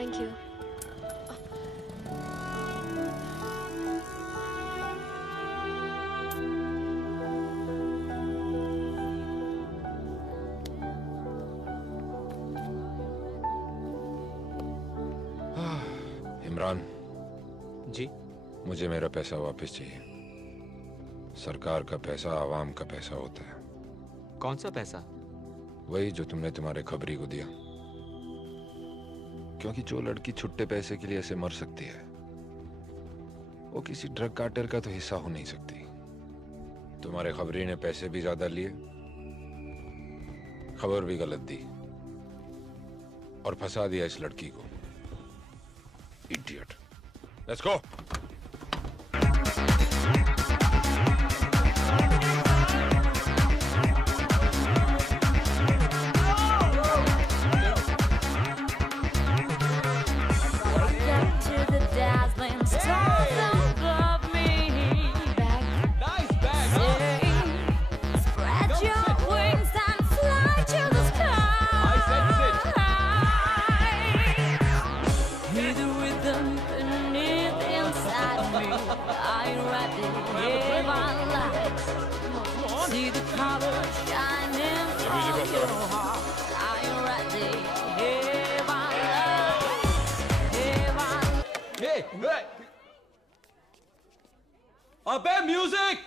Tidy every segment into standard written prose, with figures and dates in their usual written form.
Thank you. Imran जी, मुझे मेरा पैसा वापस चाहिए। सरकार का पैसा आवाम का पैसा होता है। कौन सा पैसा? वही जो तुमने तुम्हारे खबरी को दिया। क्योंकि जो लड़की छुट्टे पैसे के लिए ऐसे मर सकती है वो किसी ड्रग कार्टेल का तो हिस्सा हो नहीं सकती। तुम्हारे खबरी ने पैसे भी ज्यादा लिए, खबर भी गलत दी और फंसा दिया इस लड़की को। इडियट। Let's go. अबे म्यूजिक!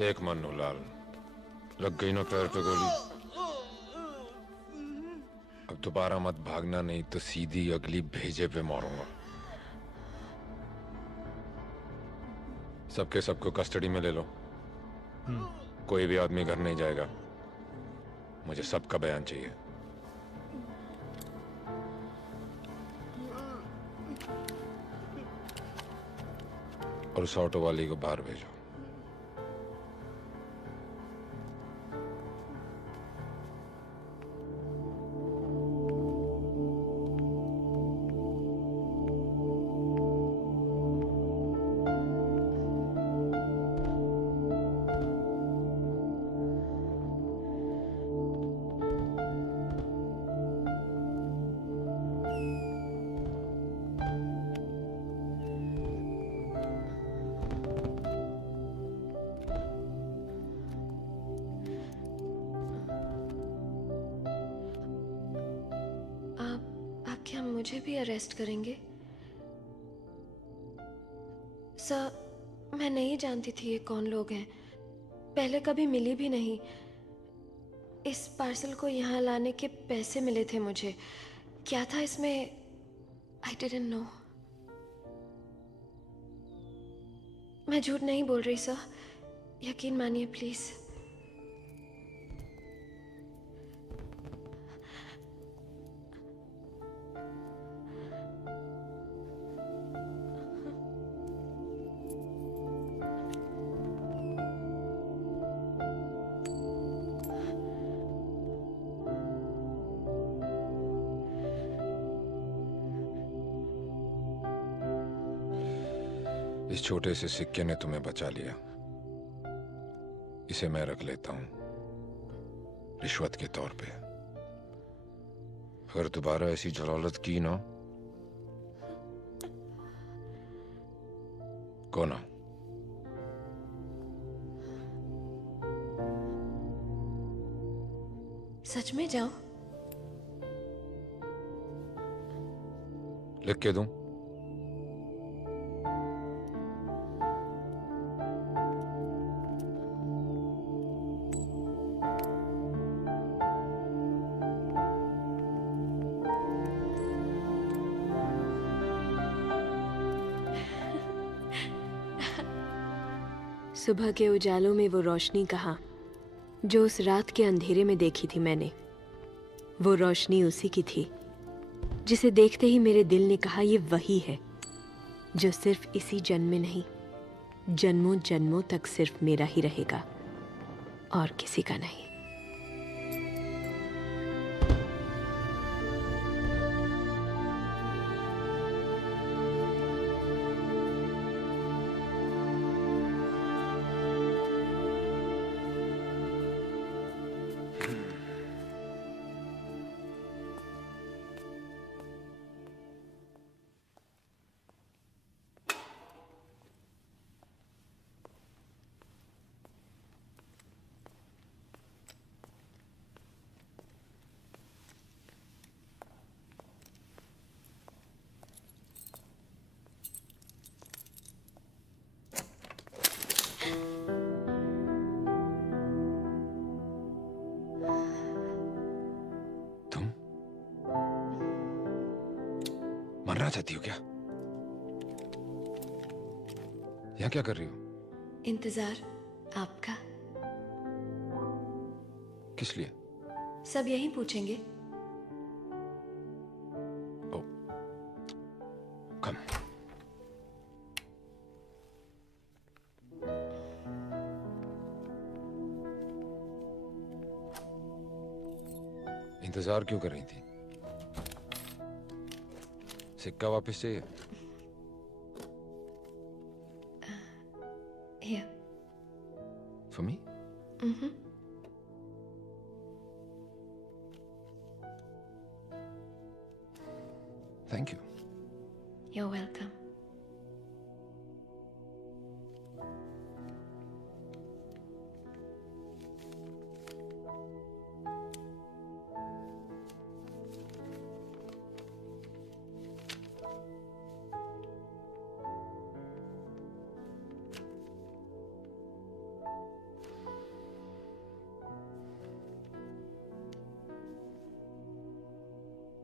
एक मन्नू लाल, लग गई ना पैर पे गोली। अब दोबारा मत भागना, नहीं तो सीधी अगली भेजे पे मारूंगा। सबके सबको कस्टडी में ले लो। कोई भी आदमी घर नहीं जाएगा। मुझे सबका बयान चाहिए। और उस ऑटो वाली को बाहर भेजो। क्या मुझे भी अरेस्ट करेंगे? सर, मैं नहीं जानती थी ये कौन लोग हैं। पहले कभी मिली भी नहीं। इस पार्सल को यहाँ लाने के पैसे मिले थे मुझे। क्या था इसमें? I didn't know. मैं झूठ नहीं बोल रही सर, यकीन मानिए प्लीज। इस छोटे से सिक्के ने तुम्हें बचा लिया। इसे मैं रख लेता हूं रिश्वत के तौर पे। अगर दोबारा ऐसी जलालत की ना, कोना सच में जाऊं? लिख के दूं? सुबह के उजालों में वो रोशनी कहाँ जो उस रात के अंधेरे में देखी थी मैंने। वो रोशनी उसी की थी जिसे देखते ही मेरे दिल ने कहा ये वही है जो सिर्फ इसी जन्म में नहीं, जन्मों जन्मों तक सिर्फ मेरा ही रहेगा और किसी का नहीं। तुम मरना चाहती हो क्या? यहाँ क्या कर रही हो? इंतजार आपका। किस लिए? सब यही पूछेंगे। ओ, कम। इंतजार क्यों कर रही थी? सिक्का वापस चाहिए? Here. For me? Mm-hmm. Thank you. You're welcome.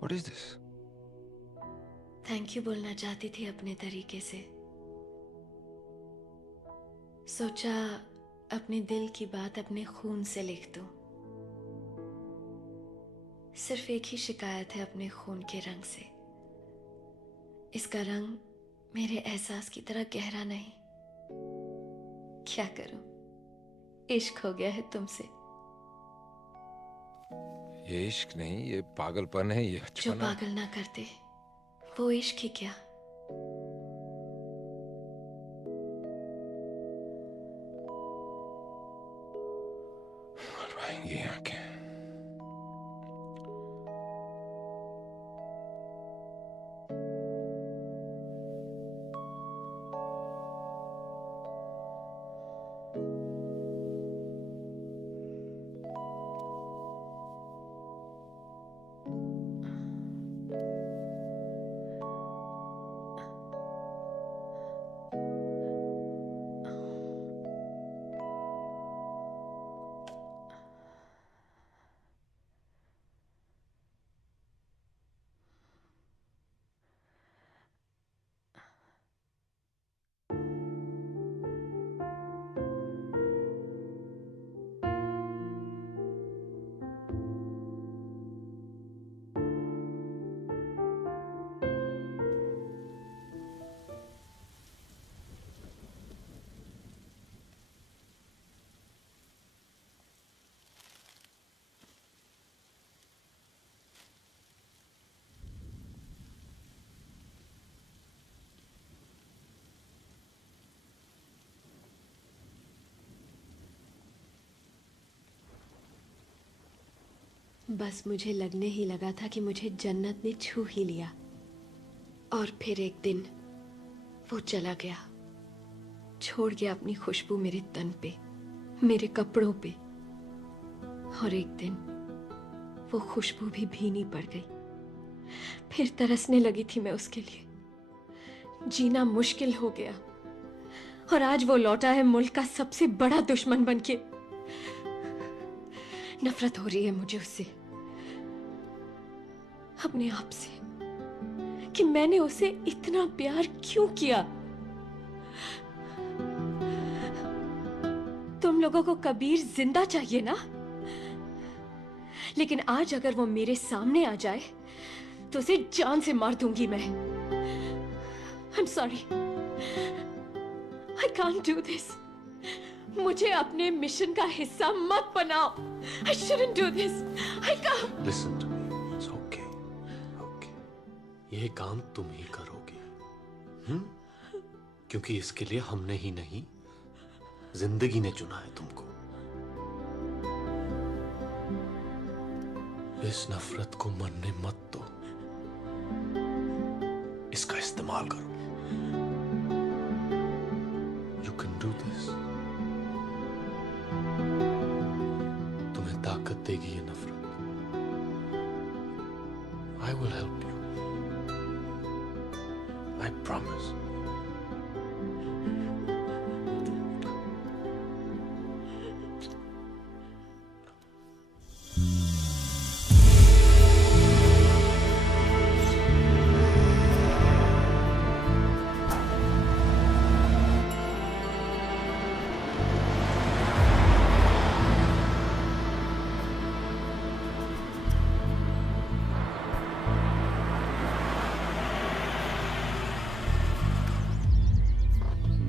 What is this? Thank you बोलना चाहती थी अपने तरीके से। सोचा अपने दिल की बात अपने खून से लिख दूं। सिर्फ एक ही शिकायत है अपने खून के रंग से। इसका रंग मेरे एहसास की तरह गहरा नहीं। क्या करूं, इश्क हो गया है तुमसे। ये इश्क नहीं, ये पागलपन है, ये जो बचपना। पागल ना करते वो इश्क ही क्या। मरवाएंगी आंखें। बस मुझे लगने ही लगा था कि मुझे जन्नत ने छू ही लिया। और फिर एक दिन वो चला गया, छोड़ गया अपनी खुशबू मेरे तन पे, मेरे कपड़ों पे। और एक दिन वो खुशबू भी भीनी पड़ गई। फिर तरसने लगी थी मैं उसके लिए। जीना मुश्किल हो गया। और आज वो लौटा है मुल्क का सबसे बड़ा दुश्मन बनके। नफरत हो रही है मुझे उससे, अपने आप से, कि मैंने उसे इतना प्यार क्यों किया। तुम लोगों को कबीर जिंदा चाहिए ना, लेकिन आज अगर वो मेरे सामने आ जाए तो उसे जान से मार दूंगी मैं। I'm sorry. I can't do this. मुझे अपने मिशन का हिस्सा मत बनाओ। I shouldn't do this. I can't. Listen to me. It's okay. Okay. ये काम तुम ही करोगी, क्योंकि इसके लिए हमने ही नहीं, जिंदगी ने चुना है तुमको। इस नफरत को मरने मत दो, इसका इस्तेमाल करो। You can do this. तुम्हें ताकत देगी ये नफरत। I will help you. I promise.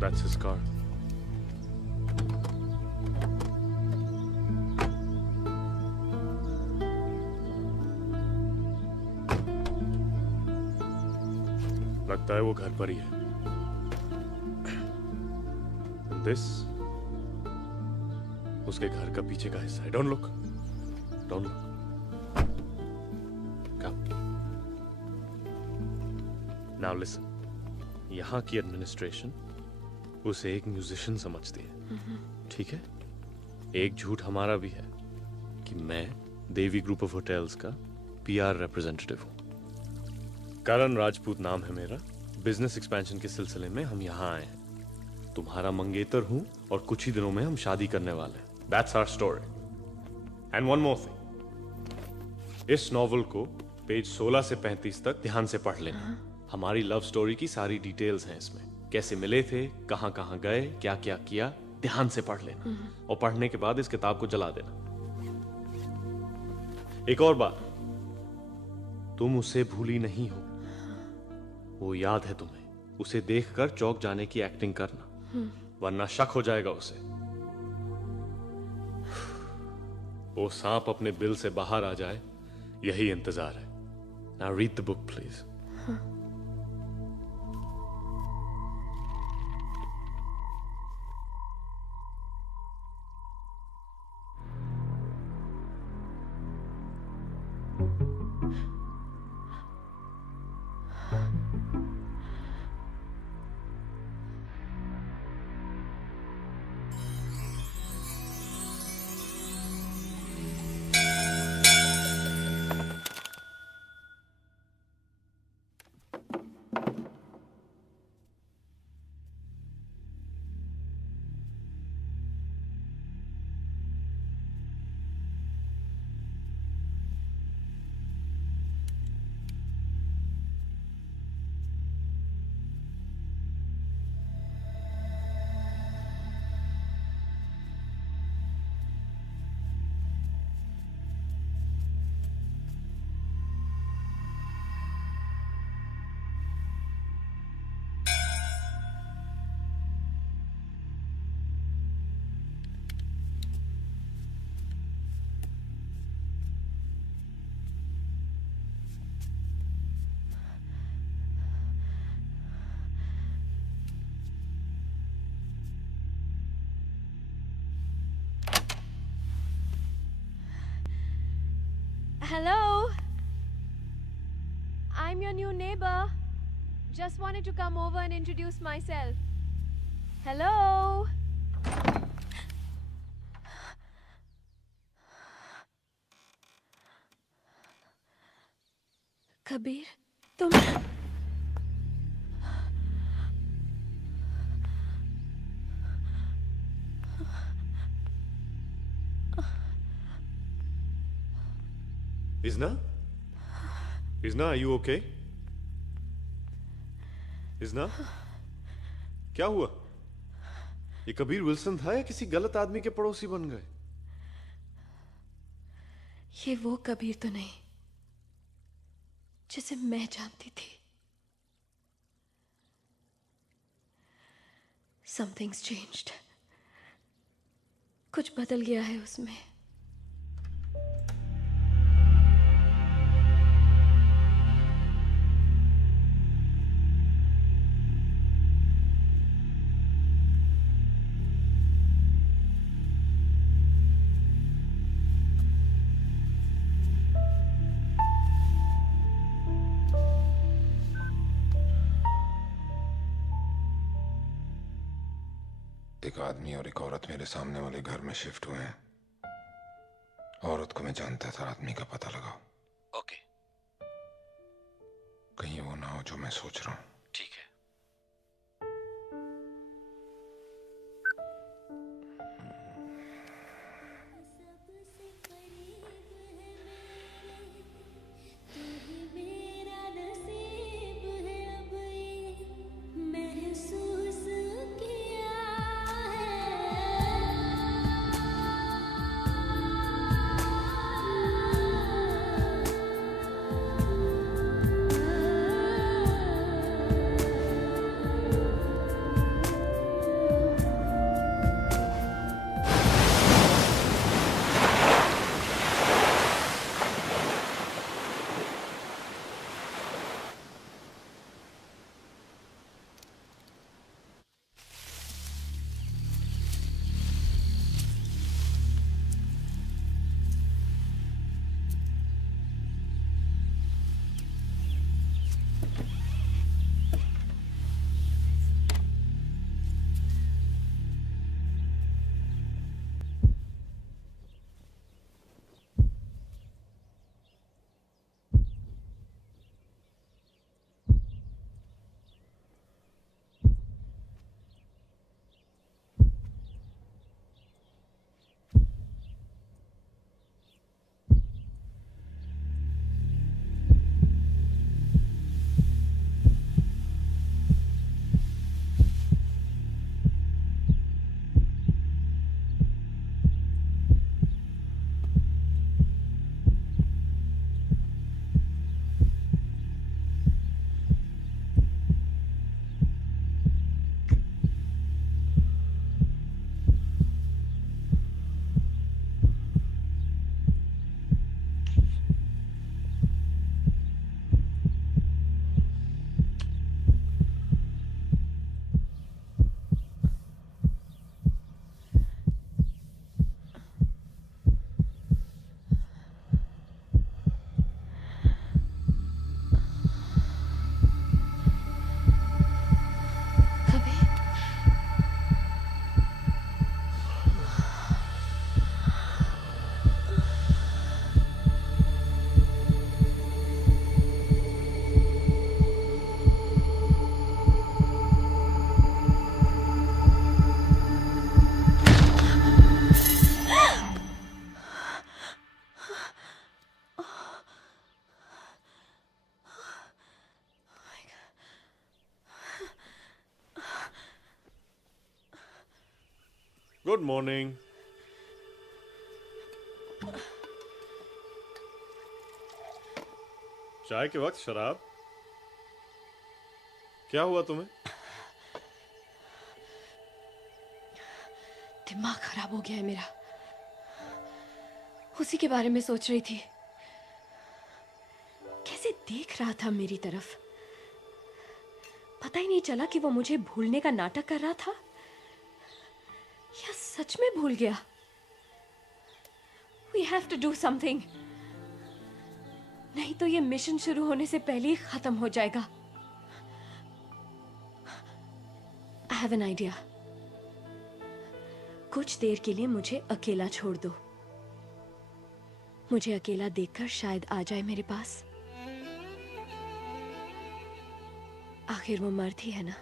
That's his car. लगता है वो घर पर ही है। This उसके घर का पीछे का हिस्सा है। Don't look. Don't look. Come. Now listen. यहाँ की एडमिनिस्ट्रेशन उसे एक म्यूजिशियन समझती है, ठीक है? एक झूठ हमारा भी है कि मैं देवी ग्रुप ऑफ होटल्स का पीआर रिप्रेजेंटेटिव हूं। करण राजपूत नाम है मेरा। बिजनेस एक्सपेंशन के सिलसिले में हम यहाँ आए हैं। तुम्हारा मंगेतर हूं और कुछ ही दिनों में हम शादी करने वाले हैं। That's our story. And one more thing. इस नॉवल को पेज 16 से 35 तक ध्यान से पढ़ लेना। हमारी लव स्टोरी की सारी डिटेल्स हैं इसमें। कैसे मिले थे, कहां कहां गए, क्या क्या किया, ध्यान से पढ़ लेना। और पढ़ने के बाद इस किताब को जला देना। एक और बात, तुम उसे भूली नहीं हो, वो याद है तुम्हें। उसे देखकर चौंक जाने की एक्टिंग करना, वरना शक हो जाएगा उसे। वो सांप अपने बिल से बाहर आ जाए, यही इंतजार है। Now read the book, please. Hello. I'm your new neighbor. Just wanted to come over and introduce myself. Hello. Kabir, तुम Isna? Isna, are you okay? Isna? क्या हुआ? ये कबीर विल्सन था या किसी गलत आदमी के पड़ोसी बन गए? ये वो कबीर तो नहीं जिसे मैं जानती थी। Something's changed. कुछ बदल गया है उसमें। एक आदमी और एक औरत मेरे सामने वाले घर में शिफ्ट हुए हैं। औरत को मैं जानता था, आदमी का पता लगाओ। ओके, कहीं वो ना हो जो मैं सोच रहा हूँ। ठीक है। Good morning. चाय के वक्त शराब? क्या हुआ तुम्हें? दिमाग खराब हो गया है मेरा। उसी के बारे में सोच रही थी। कैसे देख रहा था मेरी तरफ। पता ही नहीं चला कि वो मुझे भूलने का नाटक कर रहा था या सच में भूल गया। We have to do something. नहीं तो ये मिशन शुरू होने से पहले ही खत्म हो जाएगा। I have an idea. कुछ देर के लिए मुझे अकेला छोड़ दो। मुझे अकेला देखकर शायद आ जाए मेरे पास। आखिर वो मर्द ही है ना।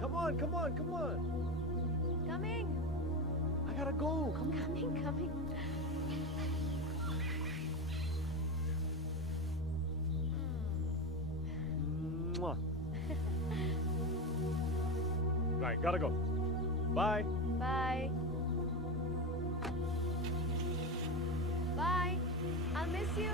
Come on, come on. Coming. I gotta go. Come on. Coming. Mwah. Right, gotta go. Bye. Bye. Bye. I'll miss you.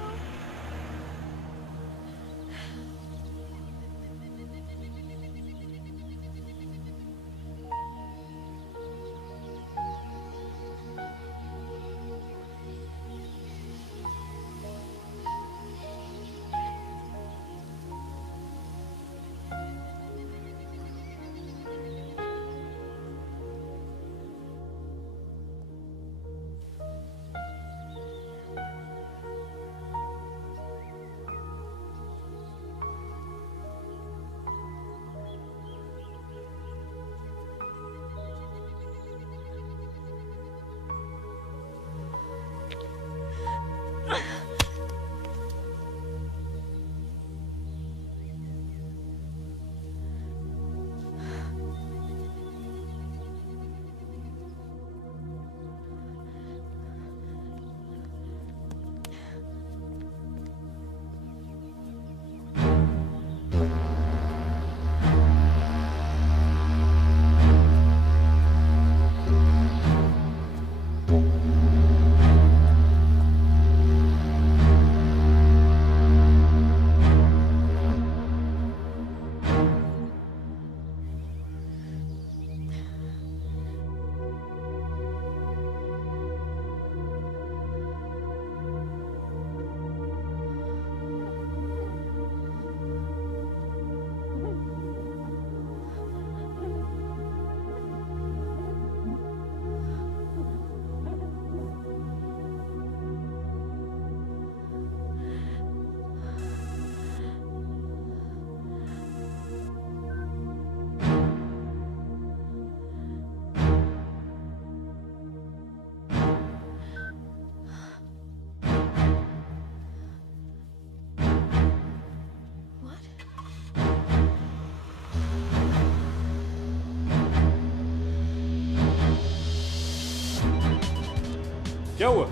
क्या हुआ?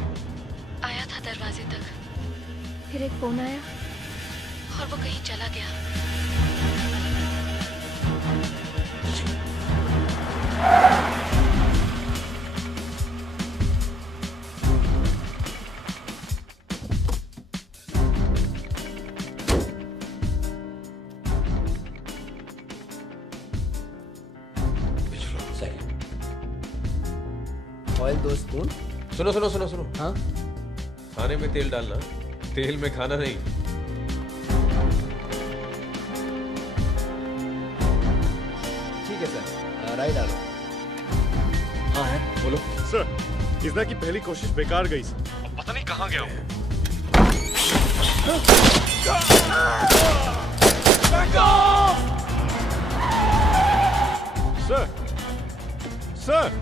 आया था दरवाजे तक, फिर एक फोन आया और वो कहीं चला गया। Oil 2 spoon. सुनो सुनो सुनो सुनो, हाँ खाने में तेल डालना, तेल में खाना नहीं। ठीक है सर, राई डालो। हाँ है, बोलो। सर, इजना की पहली कोशिश बेकार गई सर। अब पता नहीं कहाँ गया वो। Sir, sir,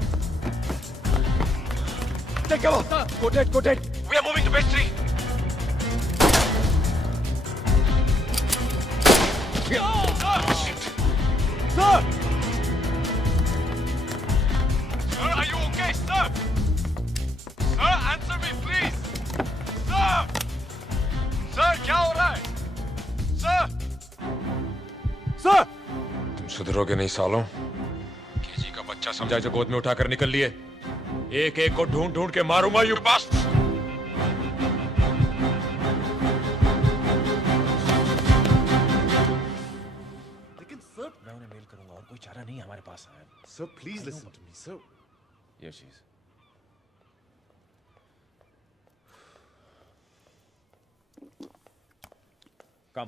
Take cover! Go dead! We are moving to base 3! Sir, Sir, are you okay, sir? Sir, answer me, please! Sir! Sir, क्या हो रहा है? Sir! सर, तुम सुधरोगे नहीं सालों? केजी का बच्चा समझा जो गोद में उठाकर निकल लिए। एक एक को ढूंढ ढूंढ के मारूंगा यू बस। लेकिन सर, मैं उन्हें मेल करूंगा और कोई चारा नहीं हमारे पास है। Sir please listen to me sir. ये चीज कम।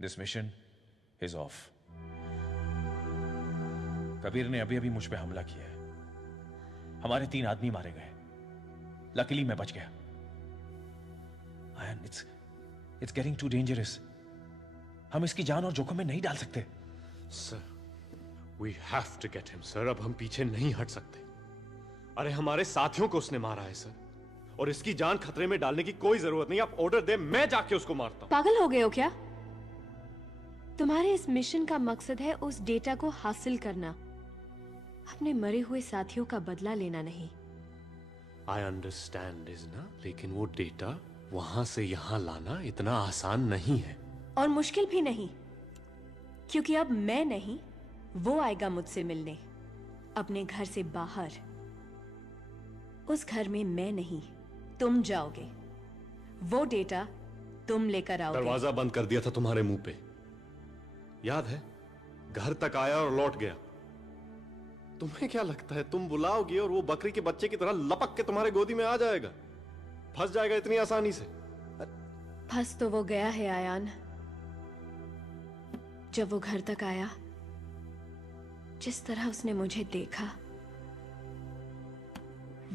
This mission is off. Kabir ने अभी अभी मुझ पे हमला किया है। हमारे 3 आदमी मारे गए। लकीली मैं बच गया। And it's getting too dangerous. हम इसकी जान और जोखिम में नहीं डाल सकते। Sir, we have to get him, sir. अब हम पीछे नहीं हट सकते। अरे हमारे साथियों को उसने मारा है सर, और इसकी जान खतरे में डालने की कोई जरूरत नहीं। आप ऑर्डर दे, मैं जाके उसको मारता हूं। पागल हो गए हो क्या? तुम्हारे इस मिशन का मकसद है उस डेटा को हासिल करना, अपने मरे हुए साथियों का बदला लेना नहीं। आई अंडरस्टैंड इजना, लेकिन वो डेटा वहां से यहां लाना इतना आसान नहीं है। और मुश्किल भी नहीं, क्योंकि अब मैं नहीं, वो आएगा मुझसे मिलने, अपने घर से बाहर। उस घर में मैं नहीं, तुम जाओगे। वो डेटा तुम लेकर आओगे। दरवाजा बंद कर दिया था तुम्हारे मुंह पे, याद है? घर तक आया और लौट गया। तुम्हें क्या लगता है तुम बुलाओगी और वो बकरी के बच्चे की तरह लपक के तुम्हारे गोदी में आ जाएगा, फंस जाएगा इतनी आसानी से? फंस तो वो गया है आयान। जब वो घर तक आया, जिस तरह उसने मुझे देखा,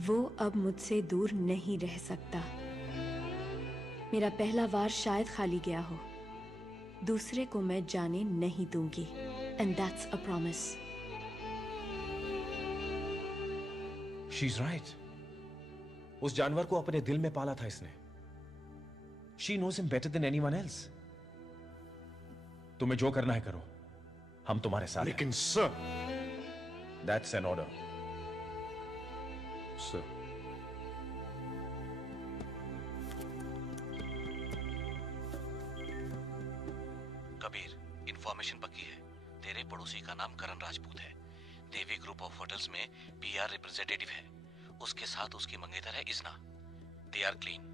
वो अब मुझसे दूर नहीं रह सकता। मेरा पहला वार शायद खाली गया हो, दूसरे को मैं जाने नहीं दूंगी। And that's a promise. She is right. उस जानवर को अपने दिल में पाला था इसने। She knows him better than anyone else. तुम्हें जो करना है करो, हम तुम्हारे साथ हैं। लेकिन sir, that's an order. Sir, Kabir, information पक्की है। तेरे पड़ोसी का नाम करण राजपूत है। देवी ग्रुप ऑफ होटल्स में पीआर रिप्रेजेंटेटिव है। उसके साथ उसकी मंगेतर है Izna. They are clean.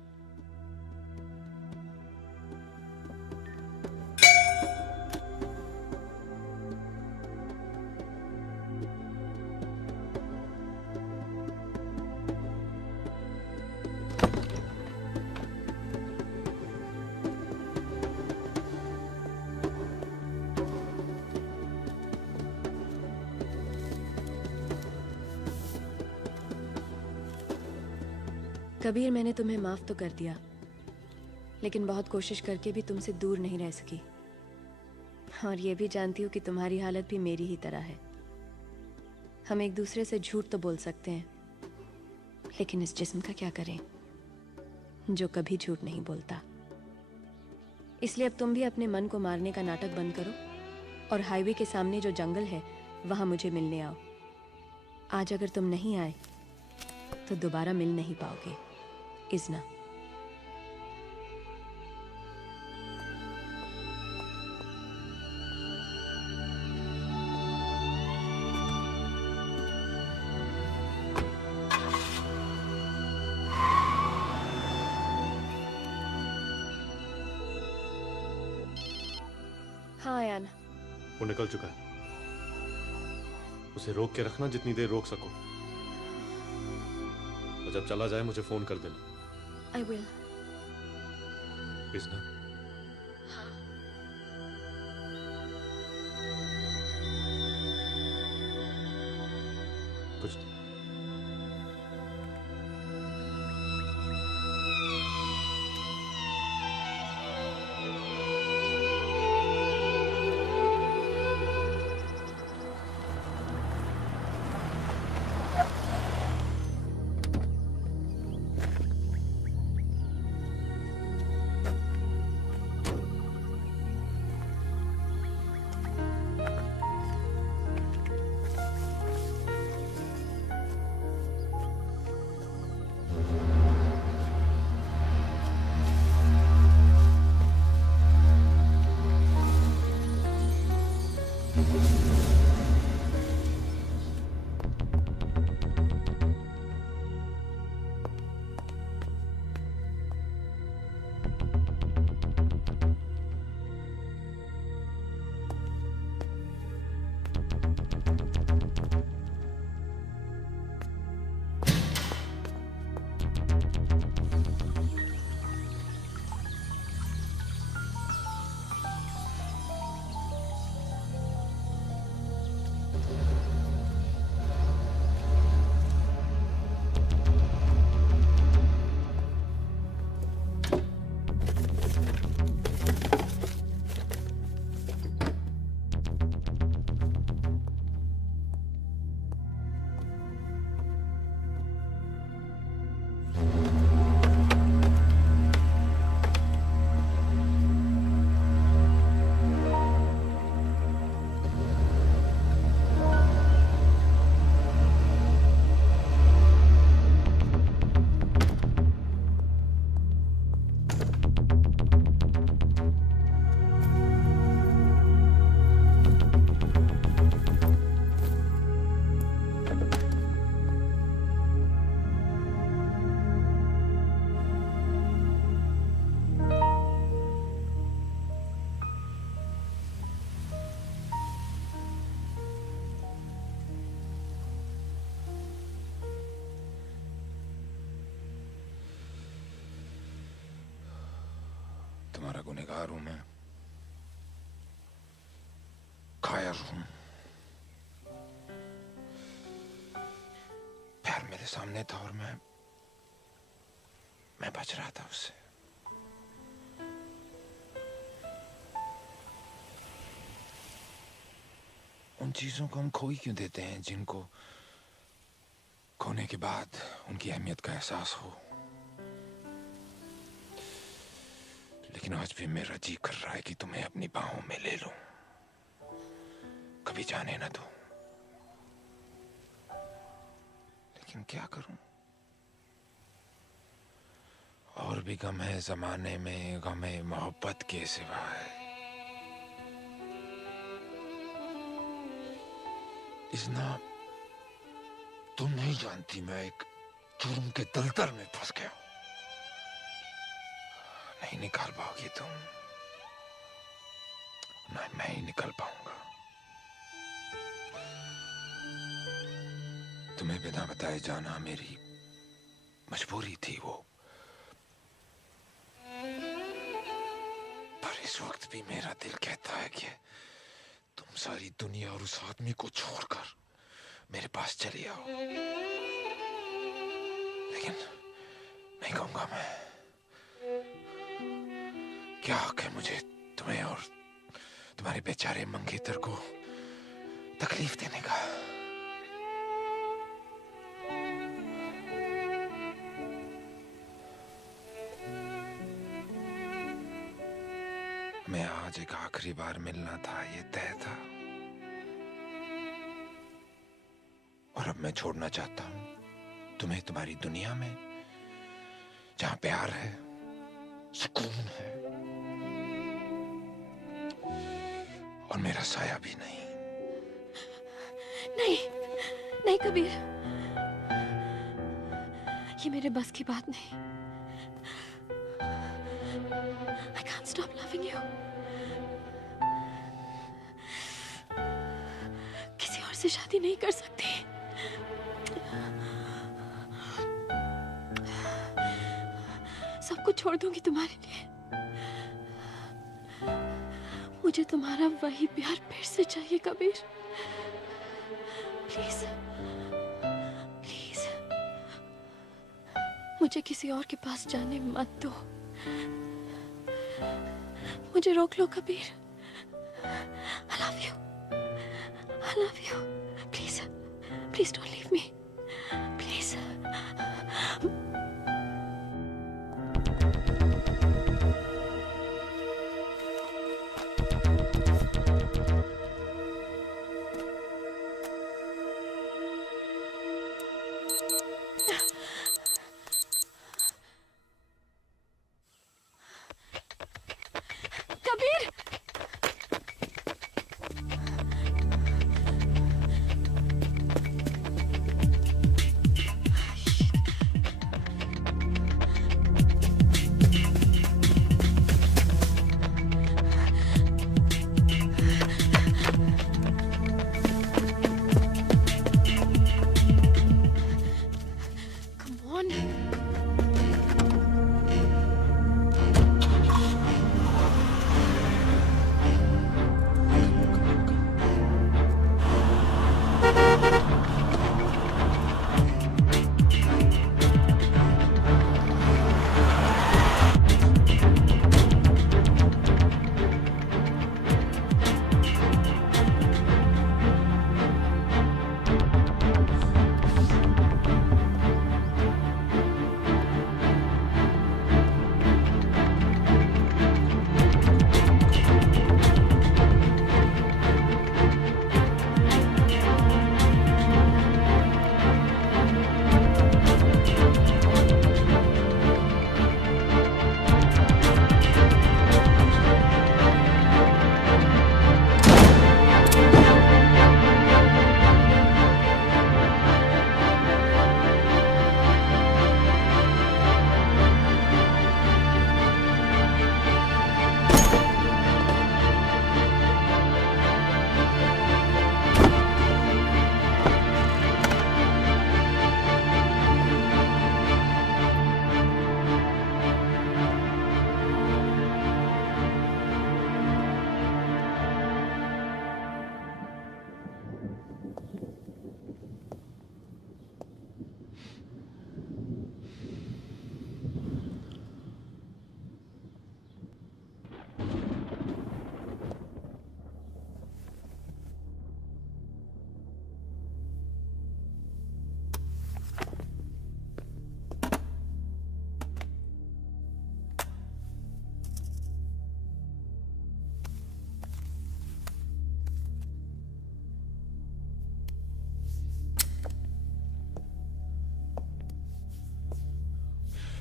Kabir, मैंने तुम्हें माफ तो कर दिया, लेकिन बहुत कोशिश करके भी तुमसे दूर नहीं रह सकी। और ये भी जानती हूँ कि तुम्हारी हालत भी मेरी ही तरह है। हम एक दूसरे से झूठ तो बोल सकते हैं, लेकिन इस जिस्म का क्या करें जो कभी झूठ नहीं बोलता। इसलिए अब तुम भी अपने मन को मारने का नाटक बंद करो और हाईवे के सामने जो जंगल है वहां मुझे मिलने आओ। आज अगर तुम नहीं आए तो दोबारा मिल नहीं पाओगे। इजना। हाँ आयान, वो निकल चुका है। उसे रोक के रखना जितनी देर रोक सको, और जब चला जाए मुझे फोन कर देना। I will. इजना, कुछ बेकार हूं मैं, कायर हूं। प्यार मेरे सामने था और मैं बच रहा था उससे। उन चीजों को हम खो ही क्यों देते हैं जिनको खोने के बाद उनकी अहमियत का एहसास हो। लेकिन आज भी मेरा जी कर रहा है कि तुम्हें अपनी बाहों में ले लूं, कभी जाने ना दूं। लेकिन क्या करूं, और भी गम है जमाने में, गम है मोहब्बत के सिवाय। इतना तुम नहीं जानती, मैं एक जुर्म के दलदल में फंस गया हूं। नहीं निकाल पाओगी तुम, ना मैं ही निकल पाऊंगा। तुम्हें बिना बताए जाना मेरी मजबूरी थी वो, पर इस वक्त भी मेरा दिल कहता है कि तुम सारी दुनिया और उस आदमी को छोड़कर मेरे पास चली आओ। लेकिन नहीं कहूंगा मैं। क्या हक है मुझे तुम्हें और तुम्हारे बेचारे मंगेतर को तकलीफ देने का। मैं आज एक आखिरी बार मिलना था, ये तय था, और अब मैं छोड़ना चाहता हूं तुम्हें तुम्हारी दुनिया में, जहां प्यार है, सुकून है, और मेरा साया भी नहीं। नहीं, नहीं कबीर, ये मेरे बस की बात नहीं। I can't stop loving you. किसी और से शादी नहीं कर सकती। सब कुछ छोड़ दूंगी तुम्हारे लिए। मुझे तुम्हारा वही प्यार फिर से चाहिए कबीर। प्लीज, प्लीज, मुझे किसी और के पास जाने मत दो। मुझे रोक लो Kabir. I love you. I love you. Please, please don't leave me. Please. Kabir!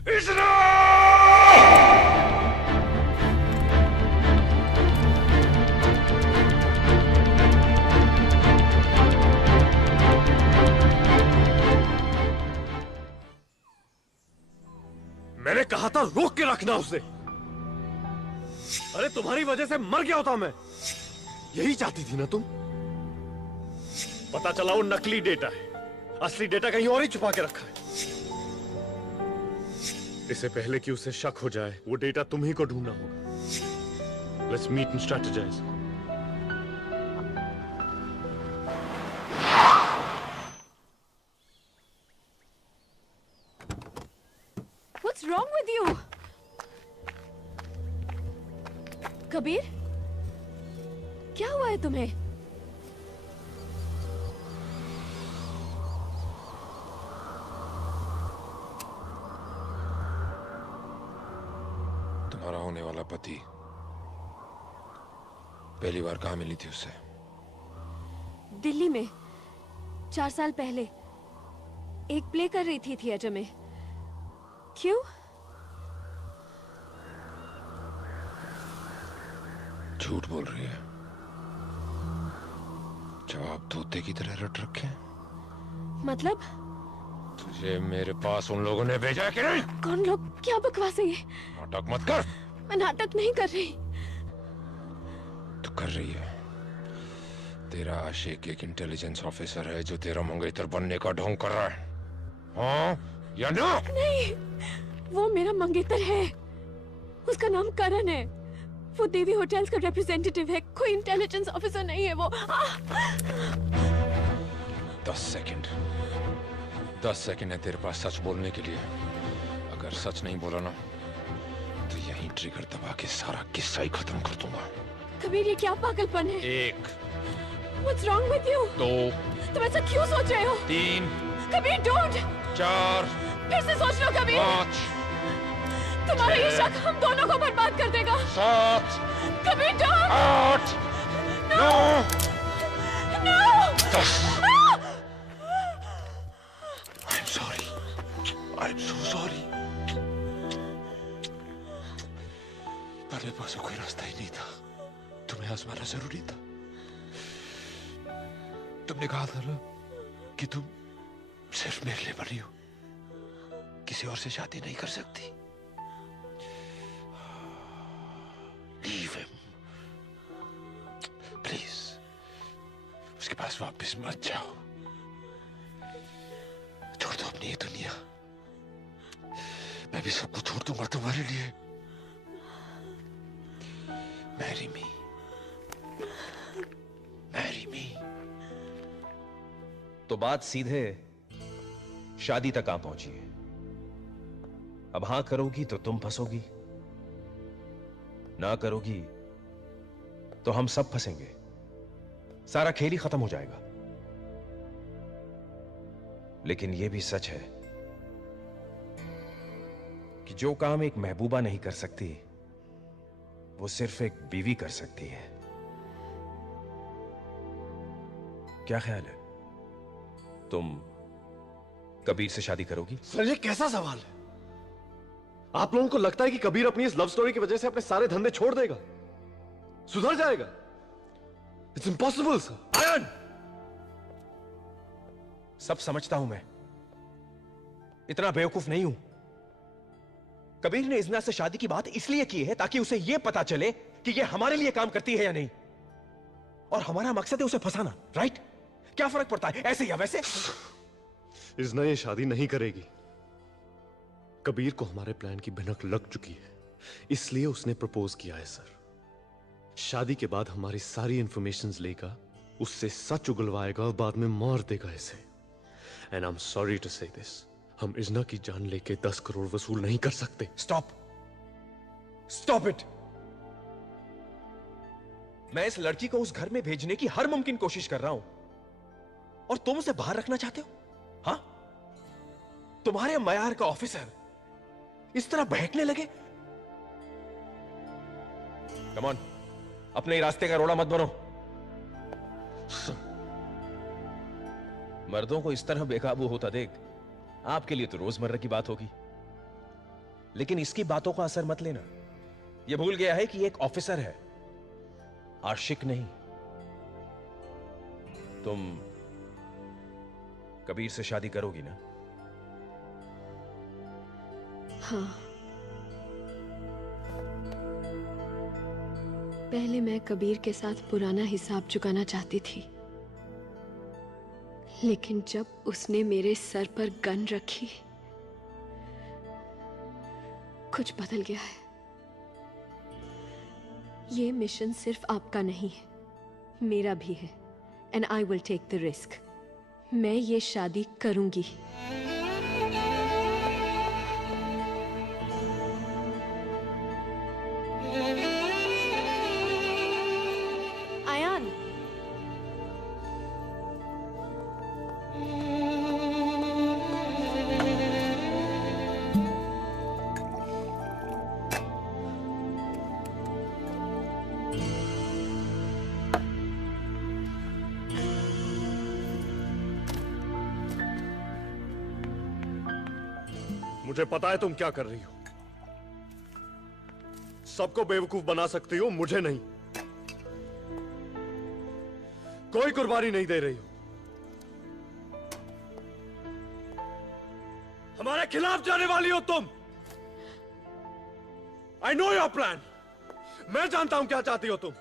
मैंने कहा था रोक के रखना उसे। अरे तुम्हारी वजह से मर गया होता मैं। यही चाहती थी ना तुम? पता चला वो नकली डेटा है, असली डेटा कहीं और ही छुपा के रखा है। इससे पहले कि उसे शक हो जाए, वो डेटा तुम ही को ढूंढना होगा। Let's meet and strategize. What's wrong with you? Kabir, क्या हुआ है तुम्हें? तुम्हारा होने वाला पति पहली बार कहाँ मिली थी उससे? दिल्ली में 4 साल पहले एक प्ले कर रही थी थिएटर में। क्यों? झूठ बोल रही है। जवाब तोते की तरह रट रखे हैं। मतलब? तुझे मेरे पास उन लोगों ने भेजा है कि नहीं? कौन लोग? क्या बकवास है ये? नाटक मत कर। मैं नाटक नहीं कर रही। तू कर रही है। तेरा आशिक एक इंटेलिजेंस ऑफिसर है जो तेरा मंगेतर बनने का ढोंग कर रहा है। हाँ या ना? नहीं, वो मेरा मंगेतर है। उसका नाम करण है। वो देवी होटल्स का रिप्रेजेंटेटिव है, कोई इंटेलिजेंस ऑफिसर नहीं है वो। 10 सेकंड है तेरे पास सच बोलने के लिए। अगर सच नहीं बोला ना तो यहीं ट्रिगर दबा के सारा किस्सा ही खत्म कर दूंगा। कबीर, ये क्या पागलपन है? 1 What's wrong with you? 2 तुम ऐसा क्यों सोच रहे हो? 3 कबीर, don't! 4 फिर से सोच लो कबीर। 5 तुम्हारा ये शक हम दोनों को बर्बाद कर देगा। 7 Kabir, don't! 8 9 No! 10 I'm sorry. I'm so sorry. पर मेरे पास कोई रास्ता ही नहीं था। तुम्हें आजमाना जरूरी था। तुमने कहा था ना कि तुम सिर्फ मेरे लिए बनी हो, किसी और से शादी नहीं कर सकती। Leave him. Please. उसके पास वापस मत जाओ। छोड़ दो अपनी ये दुनिया। मैं भी सब कुछ छोड़ दूंगा तुम्हारे लिए। Marry me. Marry me. तो बात सीधे शादी तक आ पहुंची है। अब हां करोगी तो तुम फंसोगी, ना करोगी तो हम सब फंसेंगे। सारा खेल ही खत्म हो जाएगा। लेकिन यह भी सच है कि जो काम एक महबूबा नहीं कर सकती, वो सिर्फ एक बीवी कर सकती है। क्या ख्याल है? तुम कबीर से शादी करोगी? सर, ये कैसा सवाल है? आप लोगों को लगता है कि कबीर अपनी इस लव स्टोरी की वजह से अपने सारे धंधे छोड़ देगा, सुधर जाएगा? It's impossible sir. आयन! सब समझता हूं मैं, इतना बेवकूफ नहीं हूं। कबीर ने इज़ना से शादी की बात इसलिए की है ताकि उसे यह पता चले कि यह हमारे लिए काम करती है या नहीं, और हमारा मकसद है उसे फंसाना। राइट? क्या फर्क पड़ता है ऐसे या वैसे? इज़ना ये शादी नहीं करेगी। कबीर को हमारे प्लान की भनक लग चुकी है, इसलिए उसने प्रपोज किया है सर। शादी के बाद हमारी सारी इंफॉर्मेशंस लेगा, उससे सच उगलवाएगा और बाद में मार देगा इसे। And I am sorry to say this, हम इज़ना की जान लेके 10 करोड़ वसूल नहीं कर सकते। Stop, stop it. मैं इस लड़की को उस घर में भेजने की हर मुमकिन कोशिश कर रहा हूं, और तुम उसे बाहर रखना चाहते हो? हाँ? तुम्हारे मयार का ऑफिसर इस तरह बहकने लगे? कम ऑन, अपने रास्ते का रोड़ा मत बनो। मर्दों को इस तरह बेकाबू होता देख आपके लिए तो रोजमर्रा की बात होगी, लेकिन इसकी बातों का असर मत लेना। यह भूल गया है कि ये एक ऑफिसर है, आशिक नहीं। तुम कबीर से शादी करोगी ना? हाँ। पहले मैं कबीर के साथ पुराना हिसाब चुकाना चाहती थी, लेकिन जब उसने मेरे सर पर गन रखी, कुछ बदल गया है। ये मिशन सिर्फ आपका नहीं है, मेरा भी है। And I will take the risk. मैं ये शादी करूंगी। आयान, मुझे पता है तुम क्या कर रही हो। सबको बेवकूफ बना सकती हो, मुझे नहीं। कोई कुर्बानी नहीं दे रही हो। हमारे खिलाफ जाने वाली हो तुम। I know your plan. मैं जानता हूं क्या चाहती हो तुम।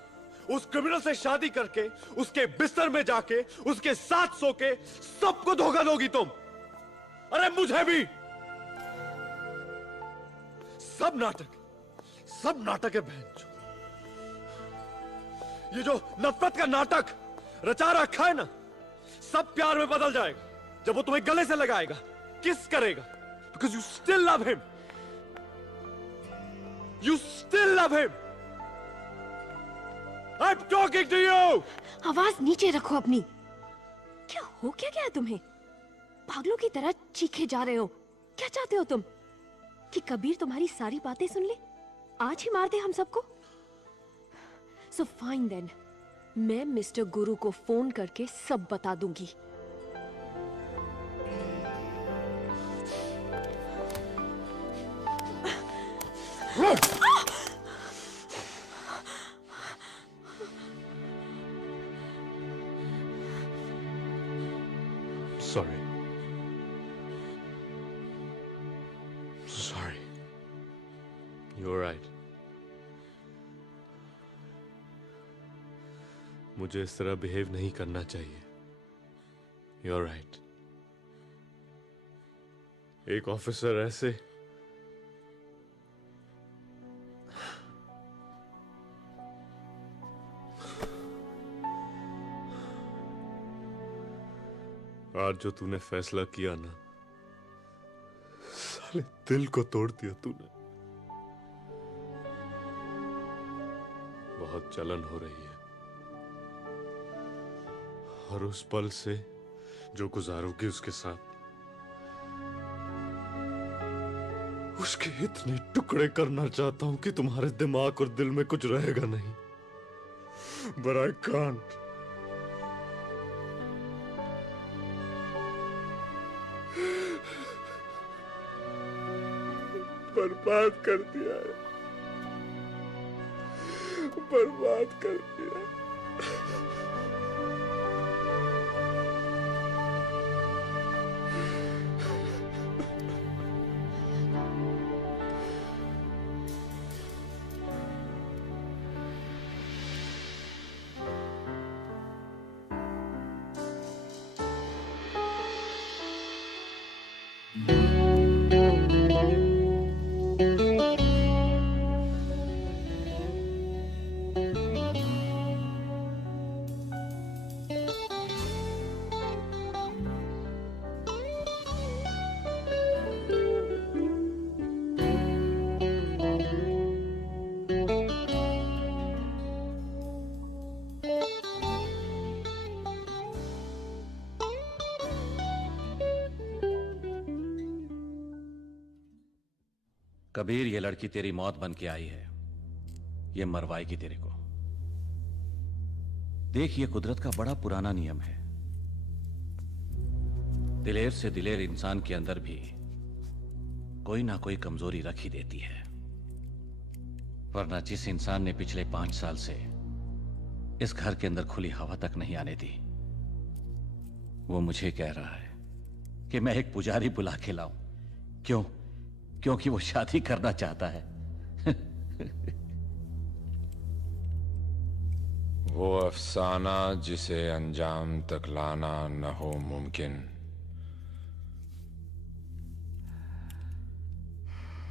उस क्रिमिनल से शादी करके, उसके बिस्तर में जाके, उसके साथ सो के सबको धोखा दोगी तुम। अरे मुझे भी। सब नाटक है बहन। ये जो नफरत का नाटक रचा रखा है ना, सब प्यार में बदल जाएगा जब वो तुम्हें गले से लगाएगा, किस करेगा। Because you still love him. You still love him. I am talking to you. आवाज नीचे रखो अपनी। क्या हो क्या गया तुम्हें? पागलों की तरह चीखे जा रहे हो। क्या चाहते हो तुम? कि कबीर तुम्हारी सारी बातें सुन ले, आज ही मार दे हम सबको? सो फाइन देन, मैं मिस्टर गुरु को फोन करके सब बता दूंगी। Sorry. You're right. मुझे इस तरह बिहेव नहीं करना चाहिए। You're right. एक ऑफिसर ऐसे आज जो तूने फैसला किया ना, साले दिल को तोड़ दिया तूने। बहुत जलन हो रही है, और उस पल से जो गुजारोगी उसके साथ, उसके इतने टुकड़े करना चाहता हूं कि तुम्हारे दिमाग और दिल में कुछ रहेगा नहीं। But I can't. बर्बाद कर दिया है, बर्बाद कर दिया। कबीर, ये लड़की तेरी मौत बन के आई है, ये मरवाएगी तेरे को। देख, ये कुदरत का बड़ा पुराना नियम है। दिलेर से दिलेर इंसान के अंदर भी कोई ना कोई कमजोरी रख ही देती है, वरना जिस इंसान ने पिछले 5 साल से इस घर के अंदर खुली हवा तक नहीं आने दी, वो मुझे कह रहा है कि मैं एक पुजारी बुला के लाऊं। क्यों? क्योंकि वो शादी करना चाहता है। वो अफसाना जिसे अंजाम तक लाना न हो मुमकिन,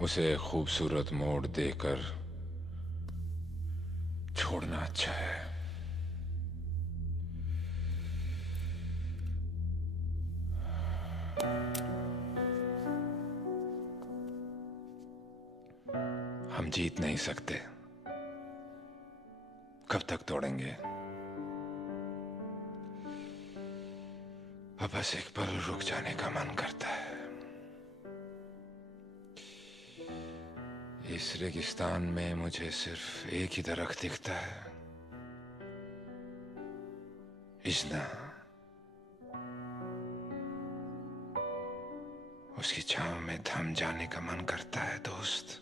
उसे खूबसूरत मोड़ देकर छोड़ना अच्छा है। हम जीत नहीं सकते, कब तक तोड़ेंगे? अब बस एक पल रुक जाने का मन करता है। इस रेगिस्तान में मुझे सिर्फ एक ही दरख्त दिखता है, इजना। उसकी छांव में थम जाने का मन करता है दोस्त।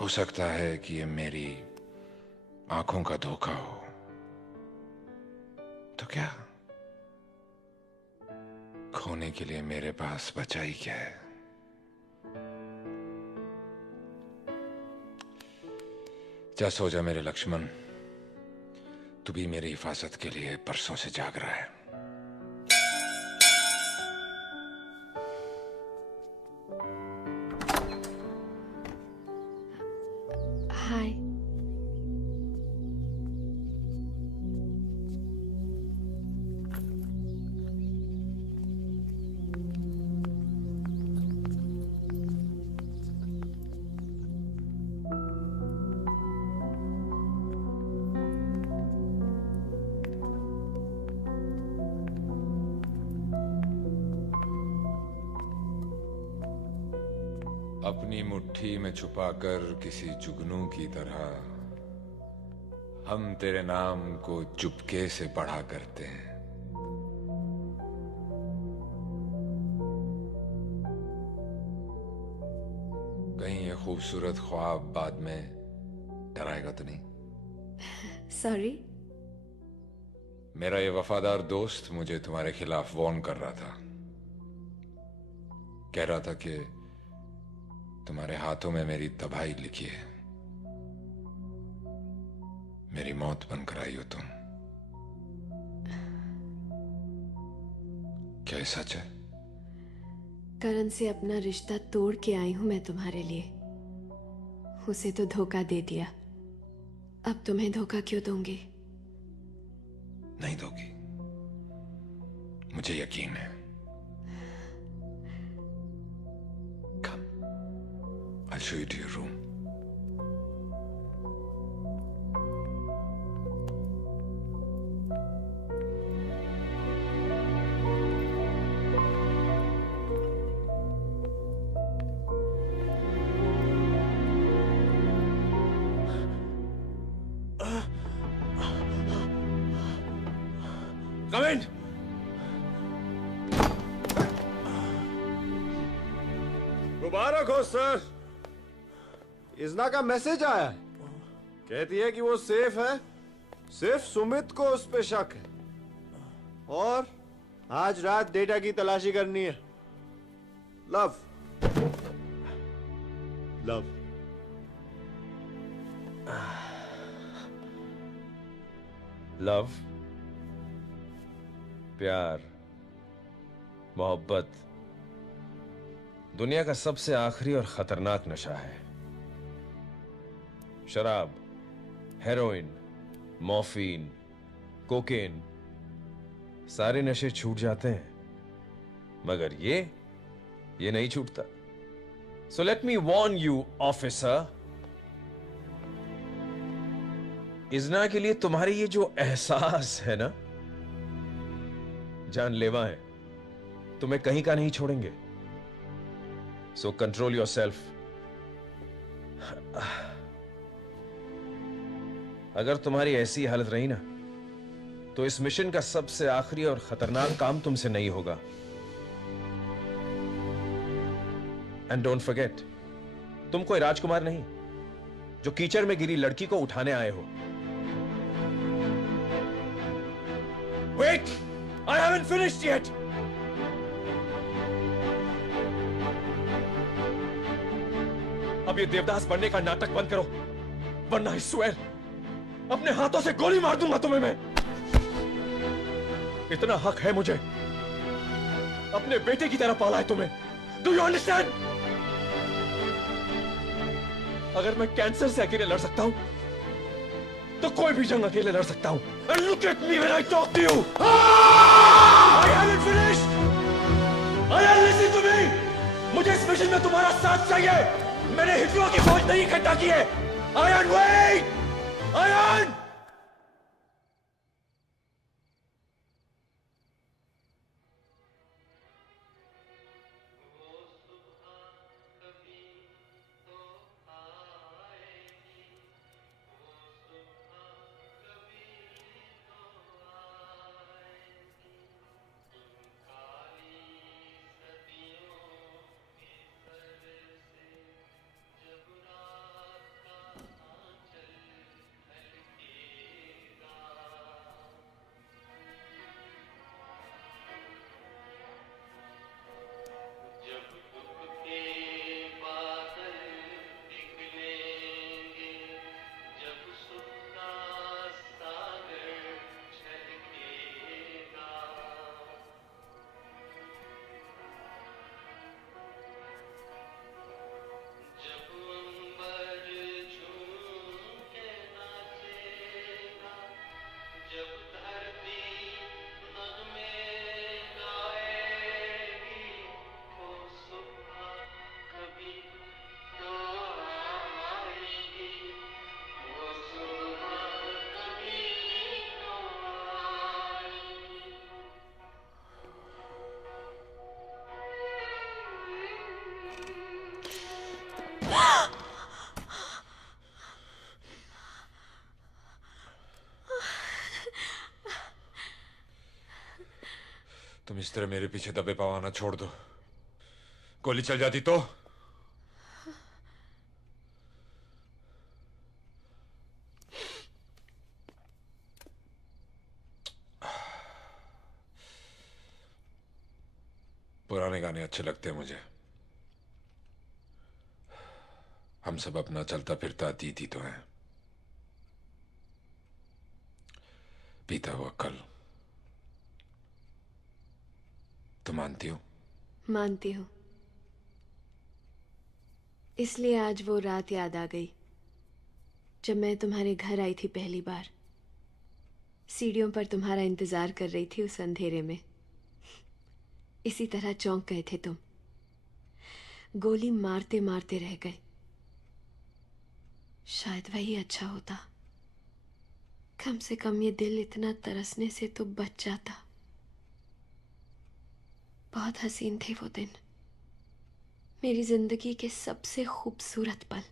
हो सकता है कि ये मेरी आंखों का धोखा हो, तो क्या? खोने के लिए मेरे पास बचा ही क्या है? जा सो जा मेरे लक्ष्मण, तू भी मेरी हिफाजत के लिए परसों से जाग रहा है। हाय। अपनी मुट्ठी में छुपाकर किसी जुगनू की तरह हम तेरे नाम को चुपके से पढ़ा करते हैं। कहीं ये खूबसूरत ख्वाब बाद में डराएगा तो नहीं? सॉरी। मेरा ये वफादार दोस्त मुझे तुम्हारे खिलाफ वार्न कर रहा था। कह रहा था कि तुम्हारे हाथों में मेरी तबाही लिखी है, मेरी मौत बनकर आई हो तुम। क्या ये सच है? करण से अपना रिश्ता तोड़ के आई हूं मैं तुम्हारे लिए। उसे तो धोखा दे दिया, अब तुम्हें धोखा क्यों दूंगी? नहीं दोगी, मुझे यकीन है। I'll show you to your room. Come in. मुबारक हो सर, इजना का मैसेज आया है। कहती है कि वो सेफ है, सिर्फ सुमित को उस पे शक है, और आज रात डेटा की तलाशी करनी है। लव लव लव, प्यार, मोहब्बत दुनिया का सबसे आखिरी और खतरनाक नशा है। शराब, हेरोइन, मॉर्फिन, कोकेन, सारे नशे छूट जाते हैं, मगर ये नहीं छूटता। So let me warn you officer, Izna के लिए तुम्हारे ये जो एहसास है ना, जानलेवा है, तुम्हें कहीं का नहीं छोड़ेंगे। So control yourself. अगर तुम्हारी ऐसी हालत रही ना, तो इस मिशन का सबसे आखिरी और खतरनाक काम तुमसे नहीं होगा। एंड डोंट फॉरगेट, तुम कोई राजकुमार नहीं जो कीचड़ में गिरी लड़की को उठाने आए हो। Wait, I haven't finished yet. अब ये देवदास बनने का नाटक बंद करो, वरना आई स्वेयर अपने हाथों से गोली मार दूंगा तुम्हें मैं। इतना हक है मुझे, अपने बेटे की तरह पाला है तुम्हें। Do you understand? अगर मैं कैंसर से अकेले लड़ सकता हूं तो कोई भी जंग अकेले लड़ सकता हूं। And look at me when I talk to you. I haven't finished. Ayan, listen to me. मुझे इस मिशन में तुम्हारा साथ चाहिए। मैंने हिटलर की फौज नहीं इकट्ठा की है। Ayan, wait. Ayan. तुम इस तरह मेरे पीछे दबे पवाना छोड़ दो। गोली चल जाती तो? पुराने गाने अच्छे लगते हैं मुझे। हम सब अपना चलता फिरता अतीत ही तो हैं। पीता हुआ कल। तुम मानती हो? मानती हूँ। इसलिए आज वो रात याद आ गई जब मैं तुम्हारे घर आई थी पहली बार। सीढ़ियों पर तुम्हारा इंतजार कर रही थी उस अंधेरे में। इसी तरह चौंक गए थे तुम। गोली मारते मारते रह गए। शायद वही अच्छा होता। कम से कम ये दिल इतना तरसने से तो बच जाता। बहुत हसीन थे वो दिन। मेरी जिंदगी के सबसे खूबसूरत पल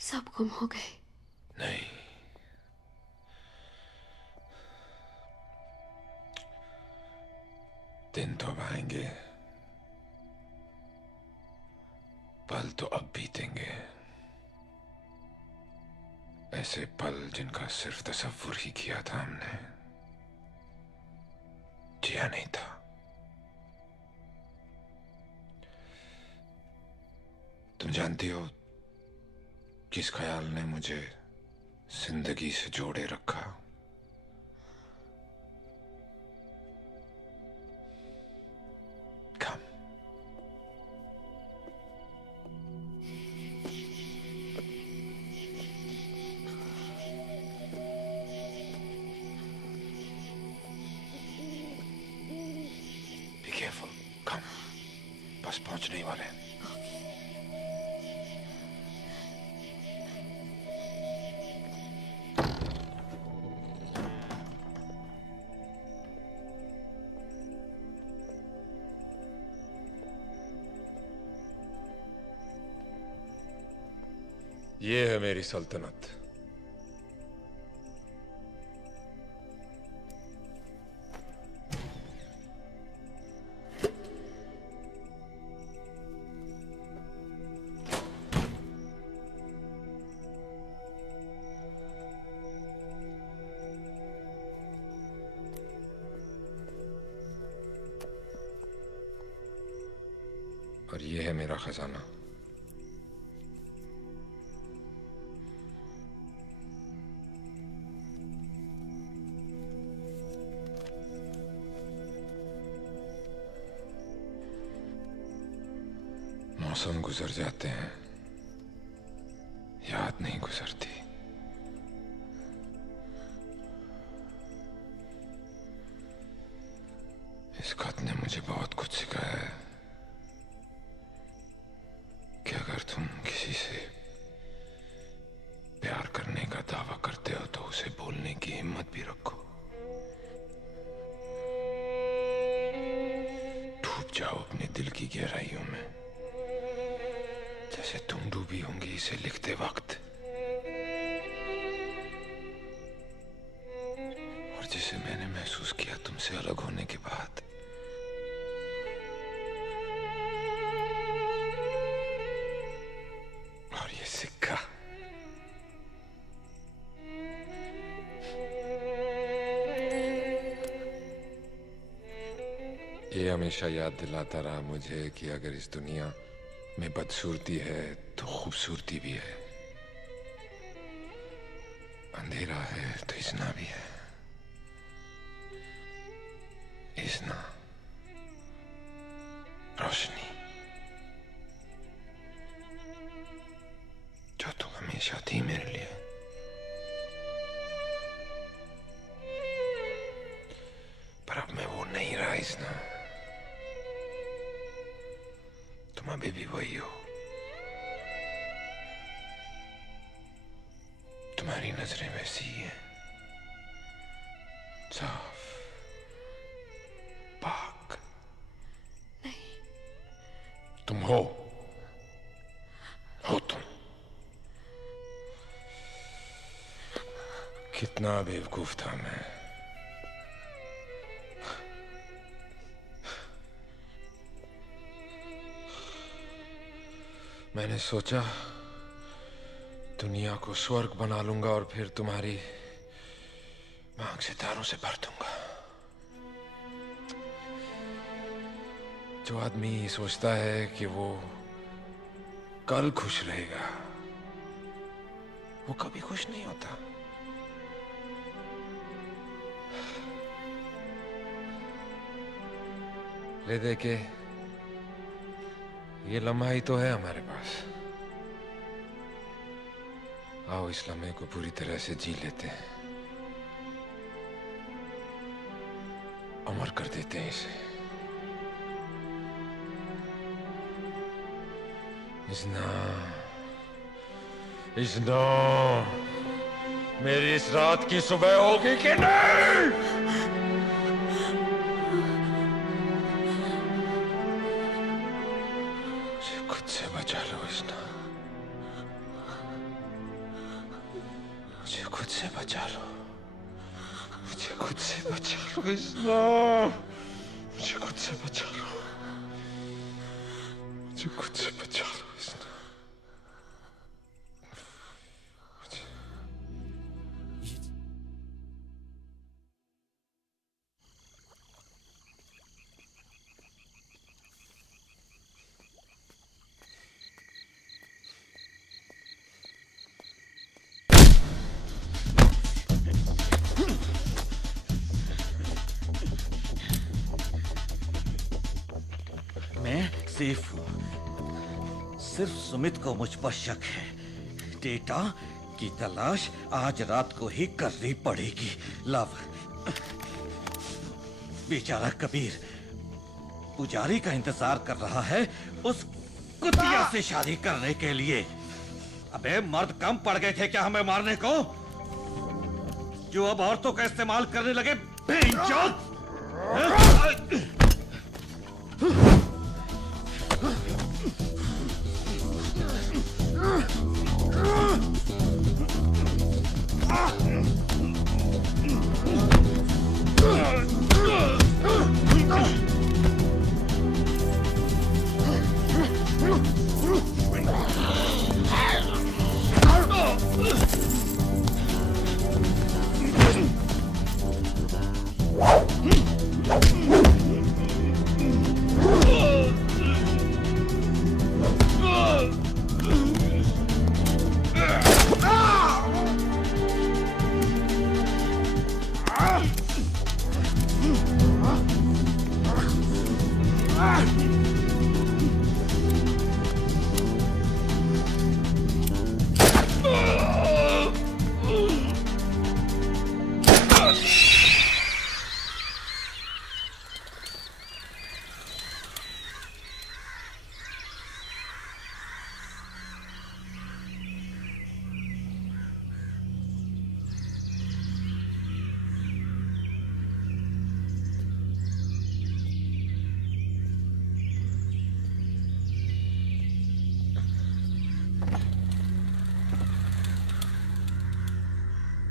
सब गुम हो गए। नहीं, दिन तो अब आएंगे, पल तो अब बीतेंगे। ऐसे पल जिनका सिर्फ तसव्वुर ही किया था हमने, जिया नहीं था। तुम जानती हो किस ख्याल ने मुझे जिंदगी से जोड़े रखा? कम। Be careful. Come. बस पहुंचने ही वाले हैं। ये है मेरी सल्तनत। और ये है मेरा खजाना। मौसम गुजर जाते हैं, याद नहीं गुजरती। इस खत ने मुझे बहुत कुछ सिखाया है कि अगर तुम किसी से प्यार करने का दावा करते हो तो उसे बोलने की हिम्मत भी रखो। डूब जाओ अपने दिल की गहराइयों में, जैसे तुम डूबी होंगी इसे लिखते वक्त, और जिसे मैंने महसूस किया तुमसे अलग होने के बाद। और ये सिक्का, ये हमेशा याद दिलाता रहा मुझे कि अगर इस दुनिया में बदसूरती है तो खूबसूरती भी है, अंधेरा है तो इज़्ना भी है। इज़्ना, रोशनी, जो तुम हमेशा थी मेरे लिए। पर अब मैं वो नहीं रहा इज़्ना, तुम अभी भी वही हो। तुम्हारी नजरें वैसी ही हैं, साफ, पाक। नहीं, तुम हो तुम। कितना बेवकूफ था मैं। मैंने सोचा दुनिया को स्वर्ग बना लूंगा और फिर तुम्हारी मांग सितारों से भर दूंगा। जो आदमी सोचता है कि वो कल खुश रहेगा, वो कभी खुश नहीं होता। ले दे के ये लम्हा ही तो है हमारे पास। आओ इस लम्हे को पूरी तरह से जी लेते हैं, अमर कर देते हैं इसे। इज़्ना, इज़्ना, मेरी इस रात की सुबह होगी कि नहीं? बचा लो इज़्ना, मुझे खुद से बचा लो, मुझे खुद से बचा लो इज़्ना, मुझे खुद से बचा लो, मुझे खुद से बचा लो इज़्ना। सेफ हूं। सिर्फ सुमित को मुझ पर शक है। डेटा की तलाश आज रात को ही करनी पड़ेगी। लव, बेचारा कबीर पुजारी का इंतजार कर रहा है उस कुतिया से शादी करने के लिए। अबे मर्द कम पड़ गए थे क्या हमें मारने को, जो अब औरतों का इस्तेमाल करने लगे? बेइज्जत!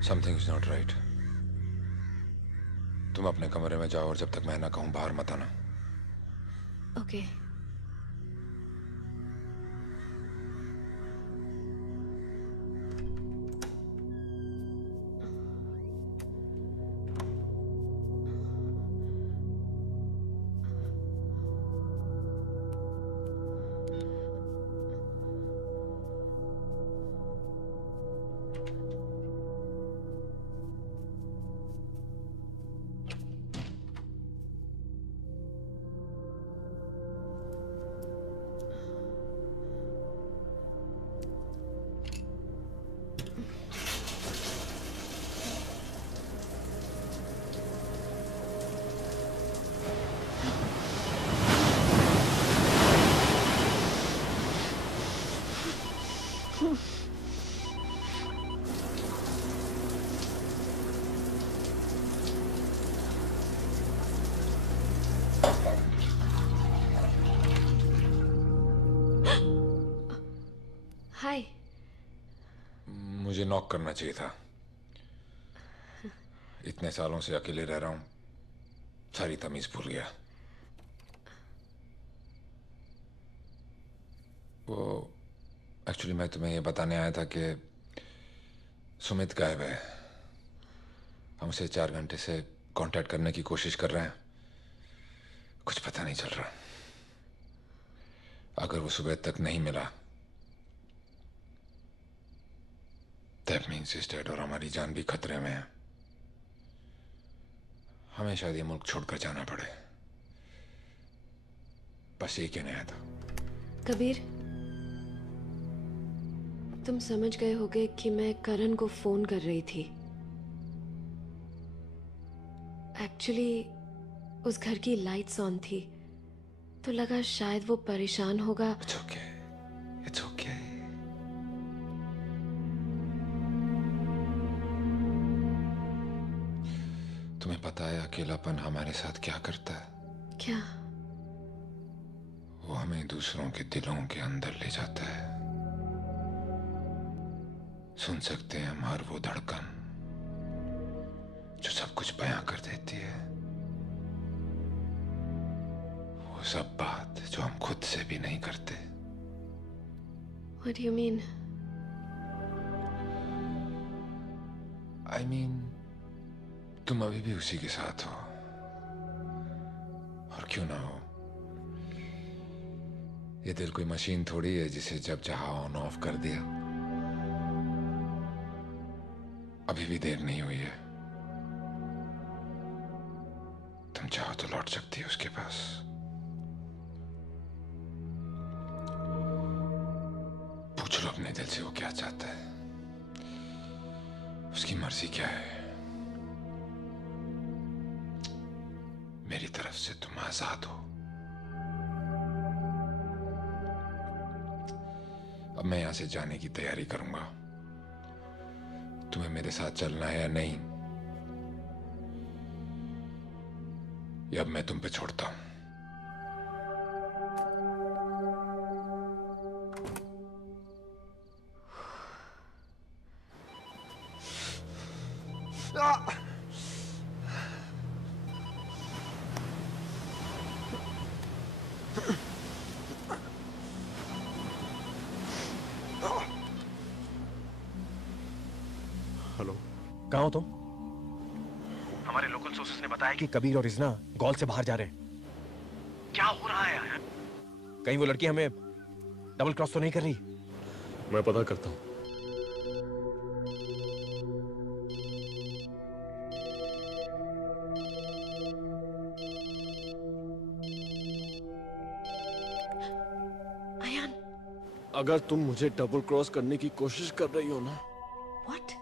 Something is not right. तुम अपने कमरे में जाओ और जब तक मैं ना कहूं बाहर मत आना। ओके। हाय। मुझे नॉक करना चाहिए था। इतने सालों से अकेले रह रहा हूं, सारी तमीज भूल गया। वो एक्चुअली मैं तुम्हें ये बताने आया था कि सुमित गायब है। हम उसे 4 घंटे से कांटेक्ट करने की कोशिश कर रहे हैं, कुछ पता नहीं चल रहा। अगर वो सुबह तक नहीं मिला That means he's dead और हमारी जान भी खतरे में है। हमें शायद ये मुल्क छोड़कर जाना पड़े। बस ये कहने आया था। कबीर, तुम समझ गए होगे कि मैं करण को फोन कर रही थी। एक्चुअली उस घर की लाइट्स ऑन थी, तो लगा शायद वो परेशान होगा। It's okay. It's okay. तुम्हें पता है अकेलापन हमारे साथ क्या करता है? क्या? वो हमें दूसरों के दिलों के अंदर ले जाता है। सुन सकते हैं हम हर वो धड़कन जो सब कुछ बयां कर देती है, वो सब बात जो हम खुद से भी नहीं करते। What do you mean? I mean, तुम अभी भी उसी के साथ हो, और क्यों ना हो। ये दिल कोई मशीन थोड़ी है जिसे जब चाहा ऑन ऑफ कर दिया। अभी भी देर नहीं हुई है। तुम चाहो तो लौट सकती हो उसके पास। पूछ लो अपने दिल से वो क्या चाहता है, उसकी मर्जी क्या है। मेरी तरफ से तुम आजाद हो। अब मैं यहां से जाने की तैयारी करूंगा। तुम्हें मेरे साथ चलना है या नहीं, ये अब मैं तुम पे छोड़ता हूं। हेलो, कहाँ हो तुम? हमारे लोकल सोर्सेस ने बताया कि कबीर और इजना गॉल से बाहर जा रहे हैं। क्या हो रहा है यार? कहीं वो लड़की हमें डबल क्रॉस तो नहीं कर रही? मैं पता करता हूँ। अयान, अगर तुम मुझे डबल क्रॉस करने की कोशिश कर रही हो ना, what?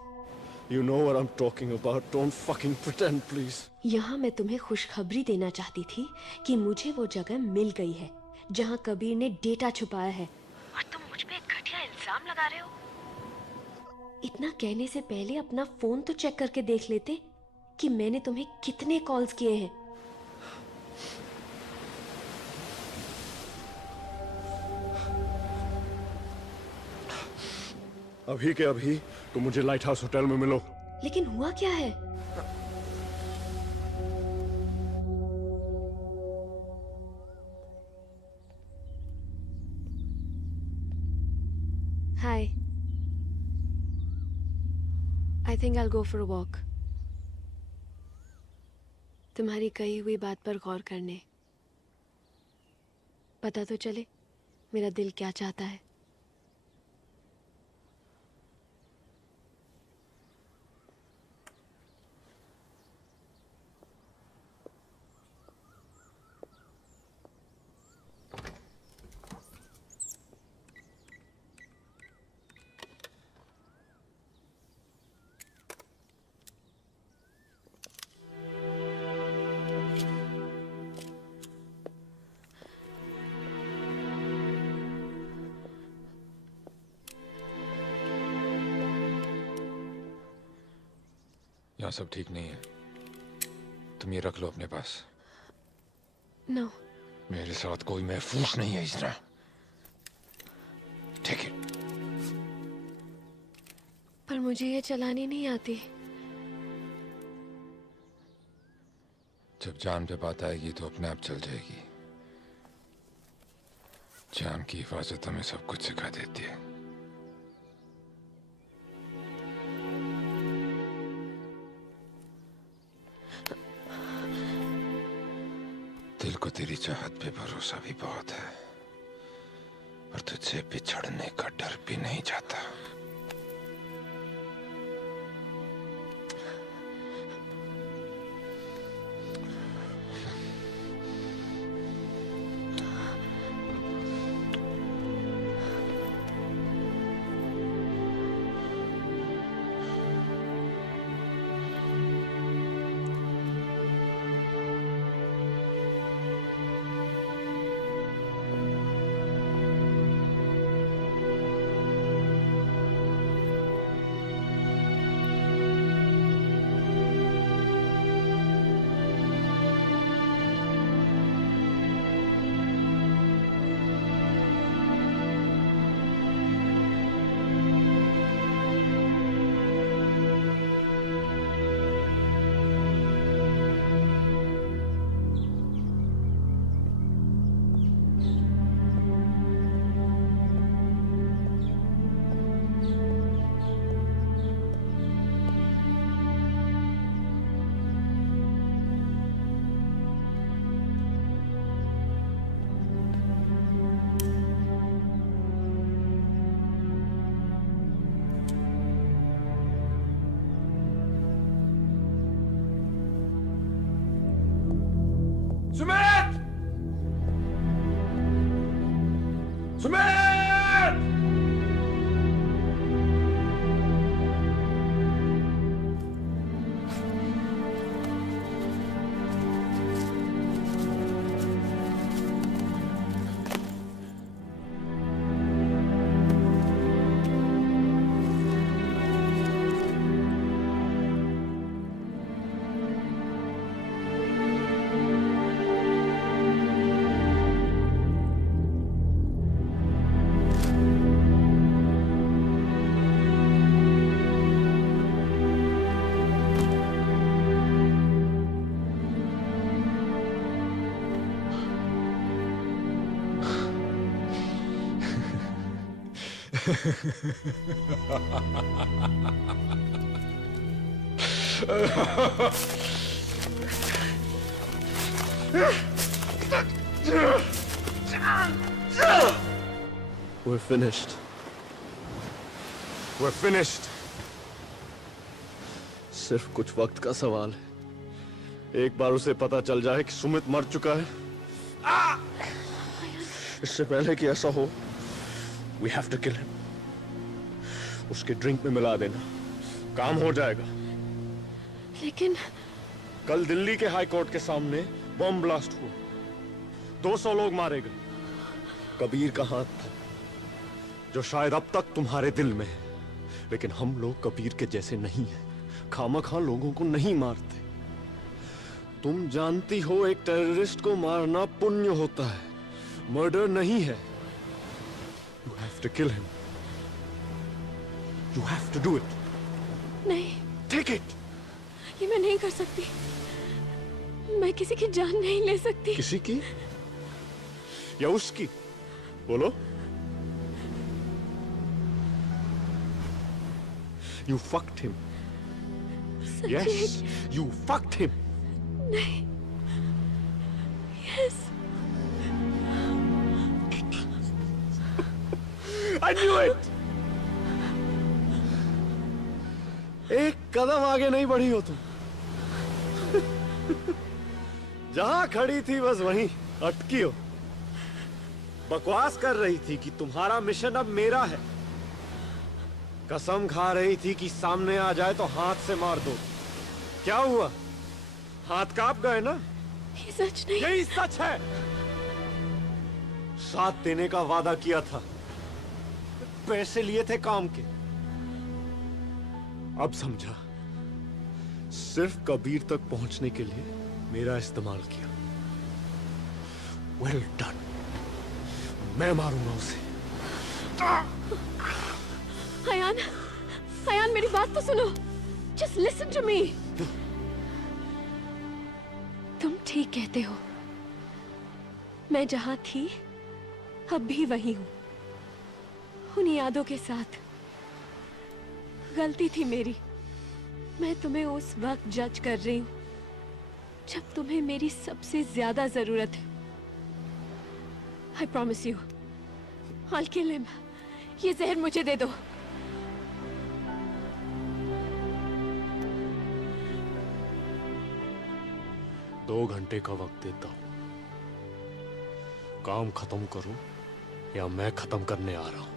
You know what I'm talking about. Don't fucking pretend, please. यहाँ मैं तुम्हें खुशखबरी देना चाहती थी कि मुझे वो जगह मिल गई है जहाँ कबीर ने डेटा छुपाया है, और तुम मुझ पे एक घटिया इल्जाम लगा रहे हो। इतना कहने से पहले अपना फोन तो चेक करके देख लेते कि मैंने तुम्हें कितने कॉल्स किए हैं। अभी के अभी तुम मुझे लाइट हाउस होटल में मिलो। लेकिन हुआ क्या है? Hi, I think I go for a walk. तुम्हारी कही हुई बात पर गौर करने। पता तो चले मेरा दिल क्या चाहता है। यहाँ सब ठीक नहीं है, तुम ये रख लो अपने पास। नो। मेरे साथ कोई महफूज नहीं है इज़ना। Take it. पर मुझे ये चलानी नहीं आती। जब जान पे बात आएगी तो अपने आप चल जाएगी। जान की हिफाजत हमें सब कुछ सिखा देती है। दिल को तेरी चाहत पे भरोसा भी बहुत है और तुझसे बिछड़ने का डर भी नहीं जाता। Sumit! Sumit! We're finished. We're finished. सिर्फ कुछ वक्त का सवाल है। एक बार उसे पता चल जाए कि सुमित मर चुका है, इससे पहले कि ऐसा हो, we have to kill him. उसके ड्रिंक में मिला देना, काम हो जाएगा। लेकिन कल दिल्ली के हाई कोर्ट के सामने बम ब्लास्ट हुआ, 200 लोग मारे गए। कबीर का हाथ था, जो शायद अब तक तुम्हारे दिल में है, लेकिन हम लोग कबीर के जैसे नहीं हैं। खामखा लोगों को नहीं मारते। तुम जानती हो एक टेररिस्ट को मारना पुण्य होता है, मर्डर नहीं है। You have to kill him. You have to do it. नहीं। Take it. ये मैं नहीं कर सकती। मैं किसी की जान नहीं ले सकती। किसी की या उसकी? बोलो। You fucked him. Yes, you fucked him. नहीं। Yes. I knew it. एक कदम आगे नहीं बढ़ी हो तुम। जहां खड़ी थी बस वहीं अटकी हो। बकवास कर रही थी कि तुम्हारा मिशन अब मेरा है। कसम खा रही थी कि सामने आ जाए तो हाथ से मार दो। क्या हुआ? हाथ कांप गए ना? ये सच नहीं। यही सच है। साथ देने का वादा किया था, पैसे लिए थे काम के। अब समझा, सिर्फ कबीर तक पहुंचने के लिए मेरा इस्तेमाल किया। Well done. मैं मारूंगा उसे। अयान मेरी बात तो सुनो। Just listen to me. तुम ठीक कहते हो। मैं जहां थी अब भी वही हूं, उन यादों के साथ। गलती थी मेरी। मैं तुम्हें उस वक्त जज कर रही हूं जब तुम्हें मेरी सबसे ज्यादा जरूरत है। I promise you, I'll kill him. ये जहर मुझे दे दो। दो घंटे का वक्त देता हूं। काम खत्म करो या मैं खत्म करने आ रहा हूं।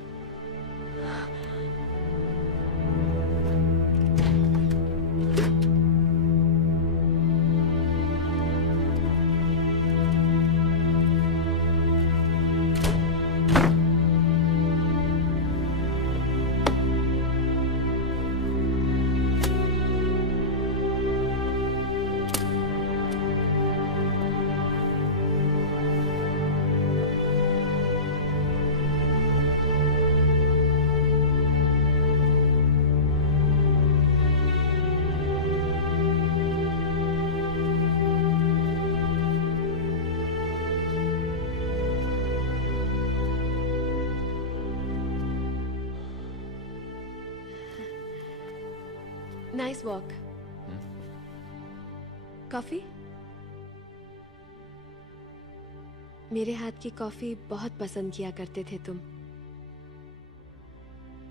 Nice walk. कॉफी? मेरे हाथ की कॉफी बहुत पसंद किया करते थे तुम।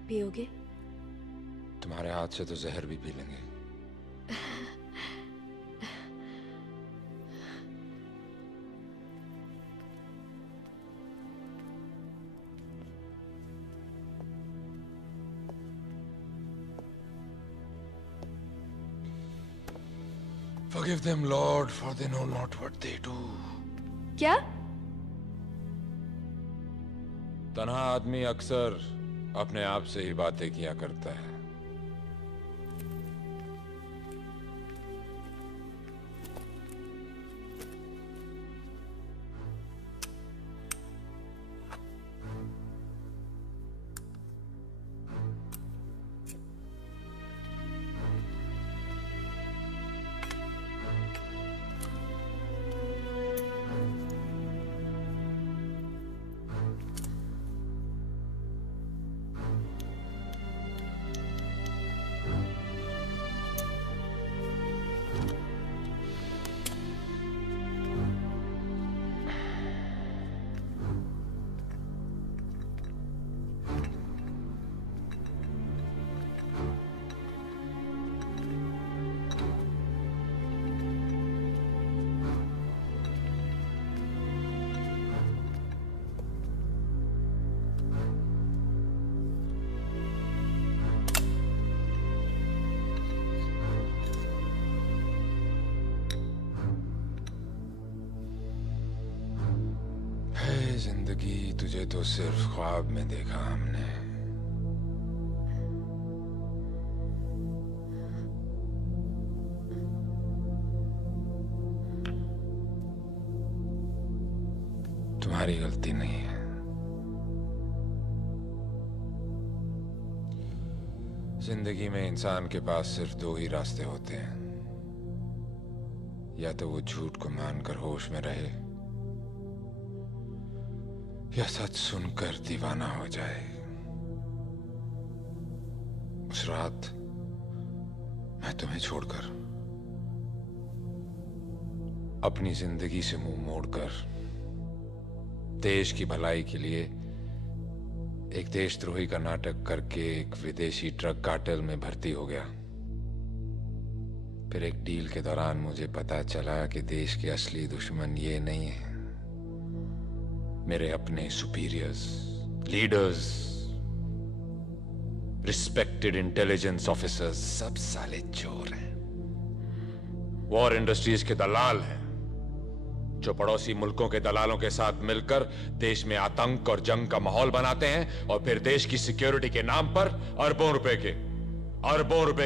पियोगे? तुम्हारे हाथ से तो जहर भी पी लेंगे। Forgive them, Lord, for they know not what they do. क्या? तन्हा आदमी अक्सर अपने आप से ही बातें किया करता है। जिंदगी तुझे तो सिर्फ ख्वाब में देखा हमने। तुम्हारी गलती नहीं है। जिंदगी में इंसान के पास सिर्फ दो ही रास्ते होते हैं, या तो वो झूठ को मानकर होश में रहे या सच सुनकर दीवाना हो जाए। उस रात मैं तुम्हें छोड़कर अपनी जिंदगी से मुंह मोड़कर देश की भलाई के लिए एक देशद्रोही का नाटक करके एक विदेशी ट्रक कार्टेल में भर्ती हो गया। फिर एक डील के दौरान मुझे पता चला कि देश के असली दुश्मन ये नहीं है, मेरे अपने superiors, leaders, respected intelligence officers सब साले चोर हैं, वॉर इंडस्ट्रीज के दलाल हैं जो पड़ोसी मुल्कों के दलालों के साथ मिलकर देश में आतंक और जंग का माहौल बनाते हैं और फिर देश की सिक्योरिटी के नाम पर अरबों रुपए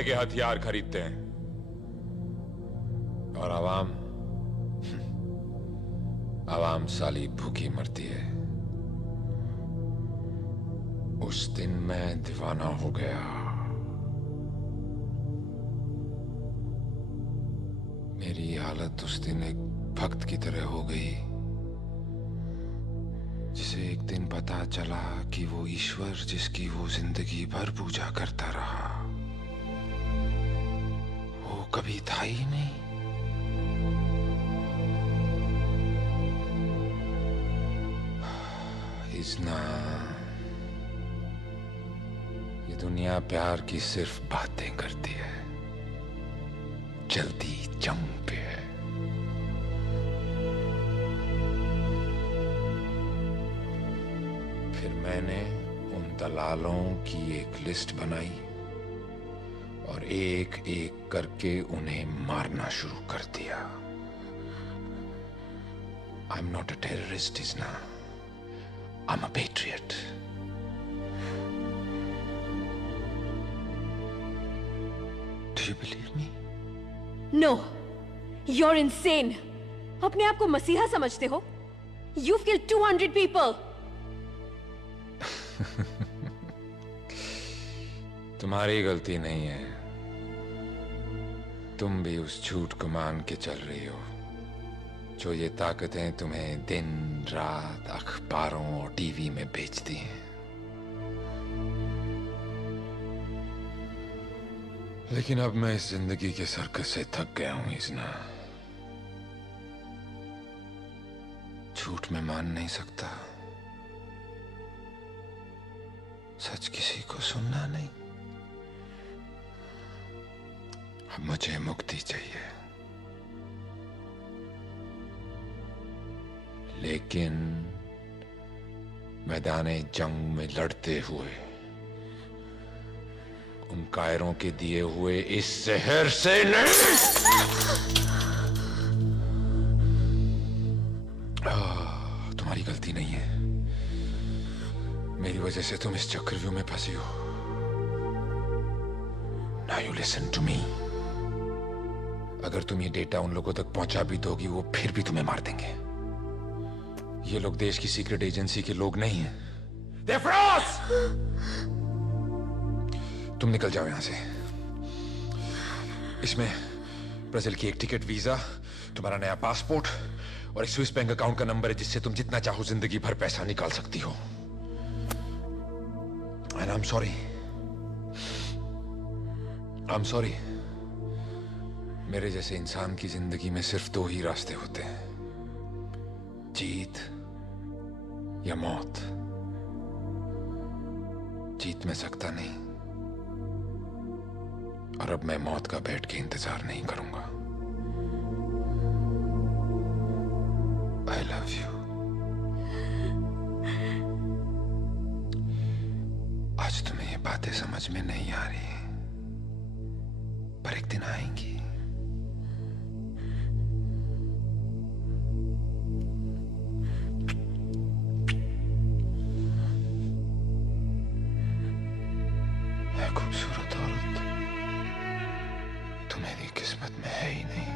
के हथियार खरीदते हैं। और आवाम साली भूखी मरती है। उस दिन मैं दीवाना हो गया। मेरी हालत उस दिन एक भक्त की तरह हो गई जिसे एक दिन पता चला कि वो ईश्वर जिसकी वो जिंदगी भर पूजा करता रहा, वो कभी था ही नहीं। इज़्ना, ये दुनिया प्यार की सिर्फ बातें करती है, जल्दी जंग पे है। फिर मैंने उन दलालों की एक लिस्ट बनाई और एक एक करके उन्हें मारना शुरू कर दिया। I'm not a terrorist, Isna. I'm a patriot. Do you believe me? No, you're insane. अपने आप को मसीहा समझते हो? You've killed 200 people. तुम्हारी गलती नहीं है, तुम भी उस झूठ को मान के चल रही हो जो ये ताकतें तुम्हें दिन रात अखबारों और टीवी में बेचती हैं। लेकिन अब मैं इस जिंदगी के सर्कस से थक गया हूं इज़्ना। झूठ में मान नहीं सकता, सच किसी को सुनना नहीं। अब मुझे मुक्ति चाहिए, लेकिन मैदाने जंग में लड़ते हुए उन कायरों के दिए हुए इस शहर से नहीं। तुम्हारी गलती नहीं है, मेरी वजह से तुम इस चक्रव्यूह में फंसी हो। Now you listen to me. अगर तुम ये डेटा उन लोगों तक पहुंचा भी दोगी, वो फिर भी तुम्हें मार देंगे। ये लोग देश की सीक्रेट एजेंसी के लोग नहीं हैं। They're frauds! तुम निकल जाओ यहां से। इसमें ब्राजील की एक टिकट, वीजा, तुम्हारा नया पासपोर्ट और एक स्विस बैंक अकाउंट का नंबर है जिससे तुम जितना चाहो जिंदगी भर पैसा निकाल सकती हो। And I'm sorry. I'm sorry. मेरे जैसे इंसान की जिंदगी में सिर्फ दो ही रास्ते होते हैं, जीत या मौत। जीत मैं सकता नहीं, और अब मैं मौत का बैठ के इंतजार नहीं करूंगा। I love you. आज तुम्हें ये बातें समझ में नहीं आ रही, पर एक दिन आएंगी। खूबसूरत औरत तुम्हारी किस्मत में है ही नहीं।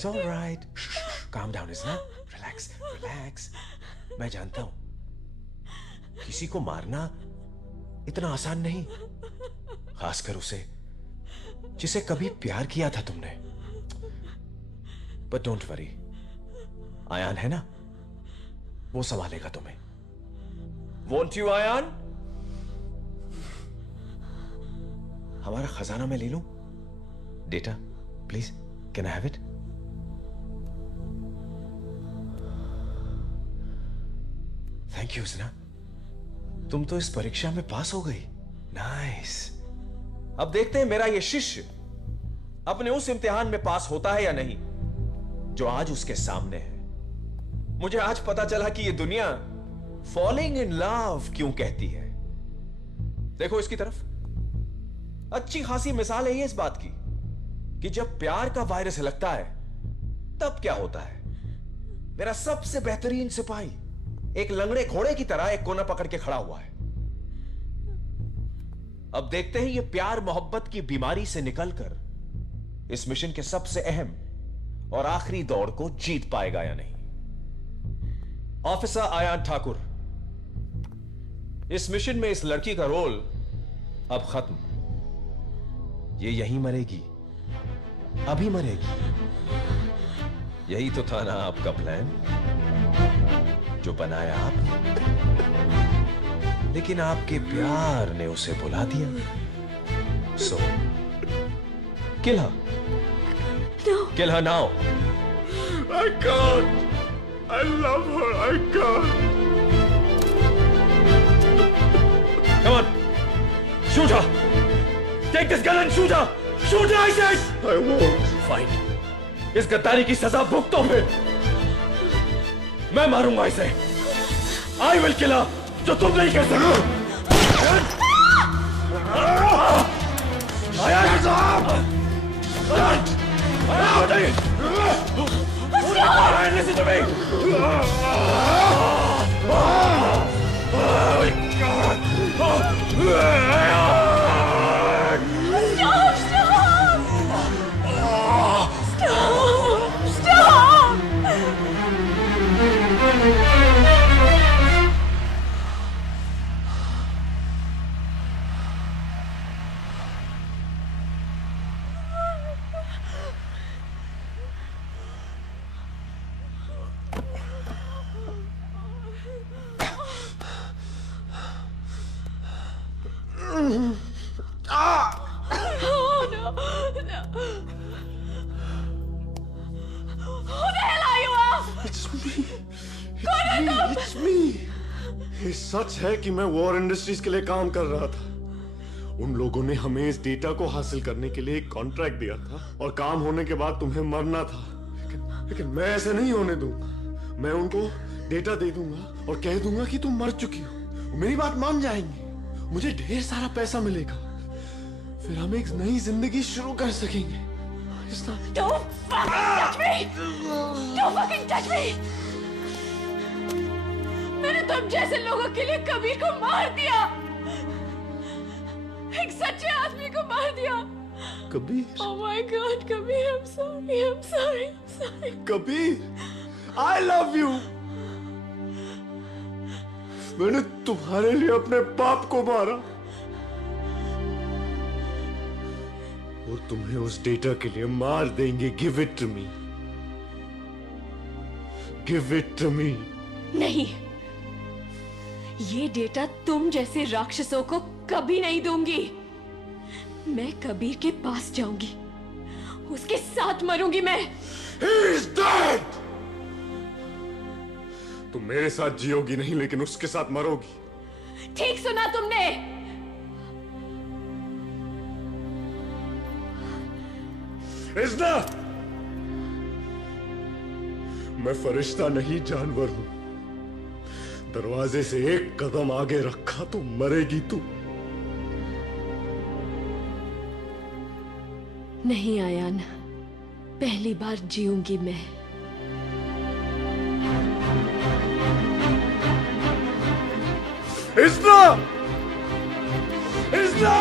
It's all right. Calm down, Isna. Relax, relax. मैं जानता हूं किसी को मारना इतना आसान नहीं, खासकर उसे जिसे कभी प्यार किया था तुमने। But don't worry. आयान है ना, वो संभालेगा तुम्हें। Won't you, Ayaan? हमारा खजाना मैं ले लूं? Data, please, can I have it? Thank you उसना, तुम तो इस परीक्षा में पास हो गई। नाइस। अब देखते हैं मेरा ये शिष्य अपने उस इम्तिहान में पास होता है या नहीं जो आज उसके सामने है। मुझे आज पता चला कि ये दुनिया फॉलिंग इन लव क्यों कहती है। देखो इसकी तरफ, अच्छी खासी मिसाल है ये इस बात की कि जब प्यार का वायरस लगता है तब क्या होता है। मेरा सबसे बेहतरीन सिपाही एक लंगड़े घोड़े की तरह एक कोना पकड़ के खड़ा हुआ है। अब देखते हैं ये प्यार मोहब्बत की बीमारी से निकलकर इस मिशन के सबसे अहम और आखिरी दौड़ को जीत पाएगा या नहीं। ऑफिसर आयान ठाकुर, इस मिशन में इस लड़की का रोल अब खत्म। ये यहीं मरेगी, अभी मरेगी। यही तो था ना आपका प्लान जो बनाया आप, लेकिन आपके प्यार ने उसे बुला दिया। So kill her, kill her now. I can't. I love her. I can't. Come on, shoot her. Take this gun and shoot her. Shoot her, I said. I won't. Fine. इस गद्दारी की सजा भुगतो फिर। मैं मारूंगा इसे। I will kill her, जो तुम नहीं कर सकते। Listen to me. ये सच है कि मैं वॉर इंडस्ट्रीज के लिए काम कर रहा था। उन लोगों ने हमें इस डेटा को हासिल करने के लिए एक कॉन्ट्रैक्ट दिया था और काम होने के बाद तुम्हें मरना था। लेकिन मैं ऐसे नहीं होने दूंगा। मैं उनको डेटा दे दूंगा और कह दूंगा कि तुम मर चुकी हो। मेरी बात मान जाएंगे, मुझे ढेर सारा पैसा मिलेगा, फिर हम एक नई जिंदगी शुरू कर सकेंगे। Don't fucking touch me! Don't fucking touch me! मैंने तुम जैसे लोगों के लिए कबीर को मार दिया, एक सच्चे आदमी को मार दिया। Kabir? Oh my God, Kabir, I'm sorry, I'm sorry, I'm sorry. Kabir, I love you. मैंने तुम्हारे लिए अपने बाप को मारा और तुम्हें उस डेटा के लिए मार देंगे। Give it to me. Give it to me. नहीं, ये डेटा तुम जैसे राक्षसों को कभी नहीं दूंगी। मैं कबीर के पास जाऊंगी, उसके साथ मरूंगी मैं। He is dead. तुम मेरे साथ जियोगी नहीं, लेकिन उसके साथ मरोगी। ठीक सुना तुमने। इज़्ना, मैं फरिश्ता नहीं, जानवर हूं। दरवाजे से एक कदम आगे रखा तो मरेगी तू। नहीं आयान, पहली बार जीऊंगी मैं। इज़्ना! इज़्ना!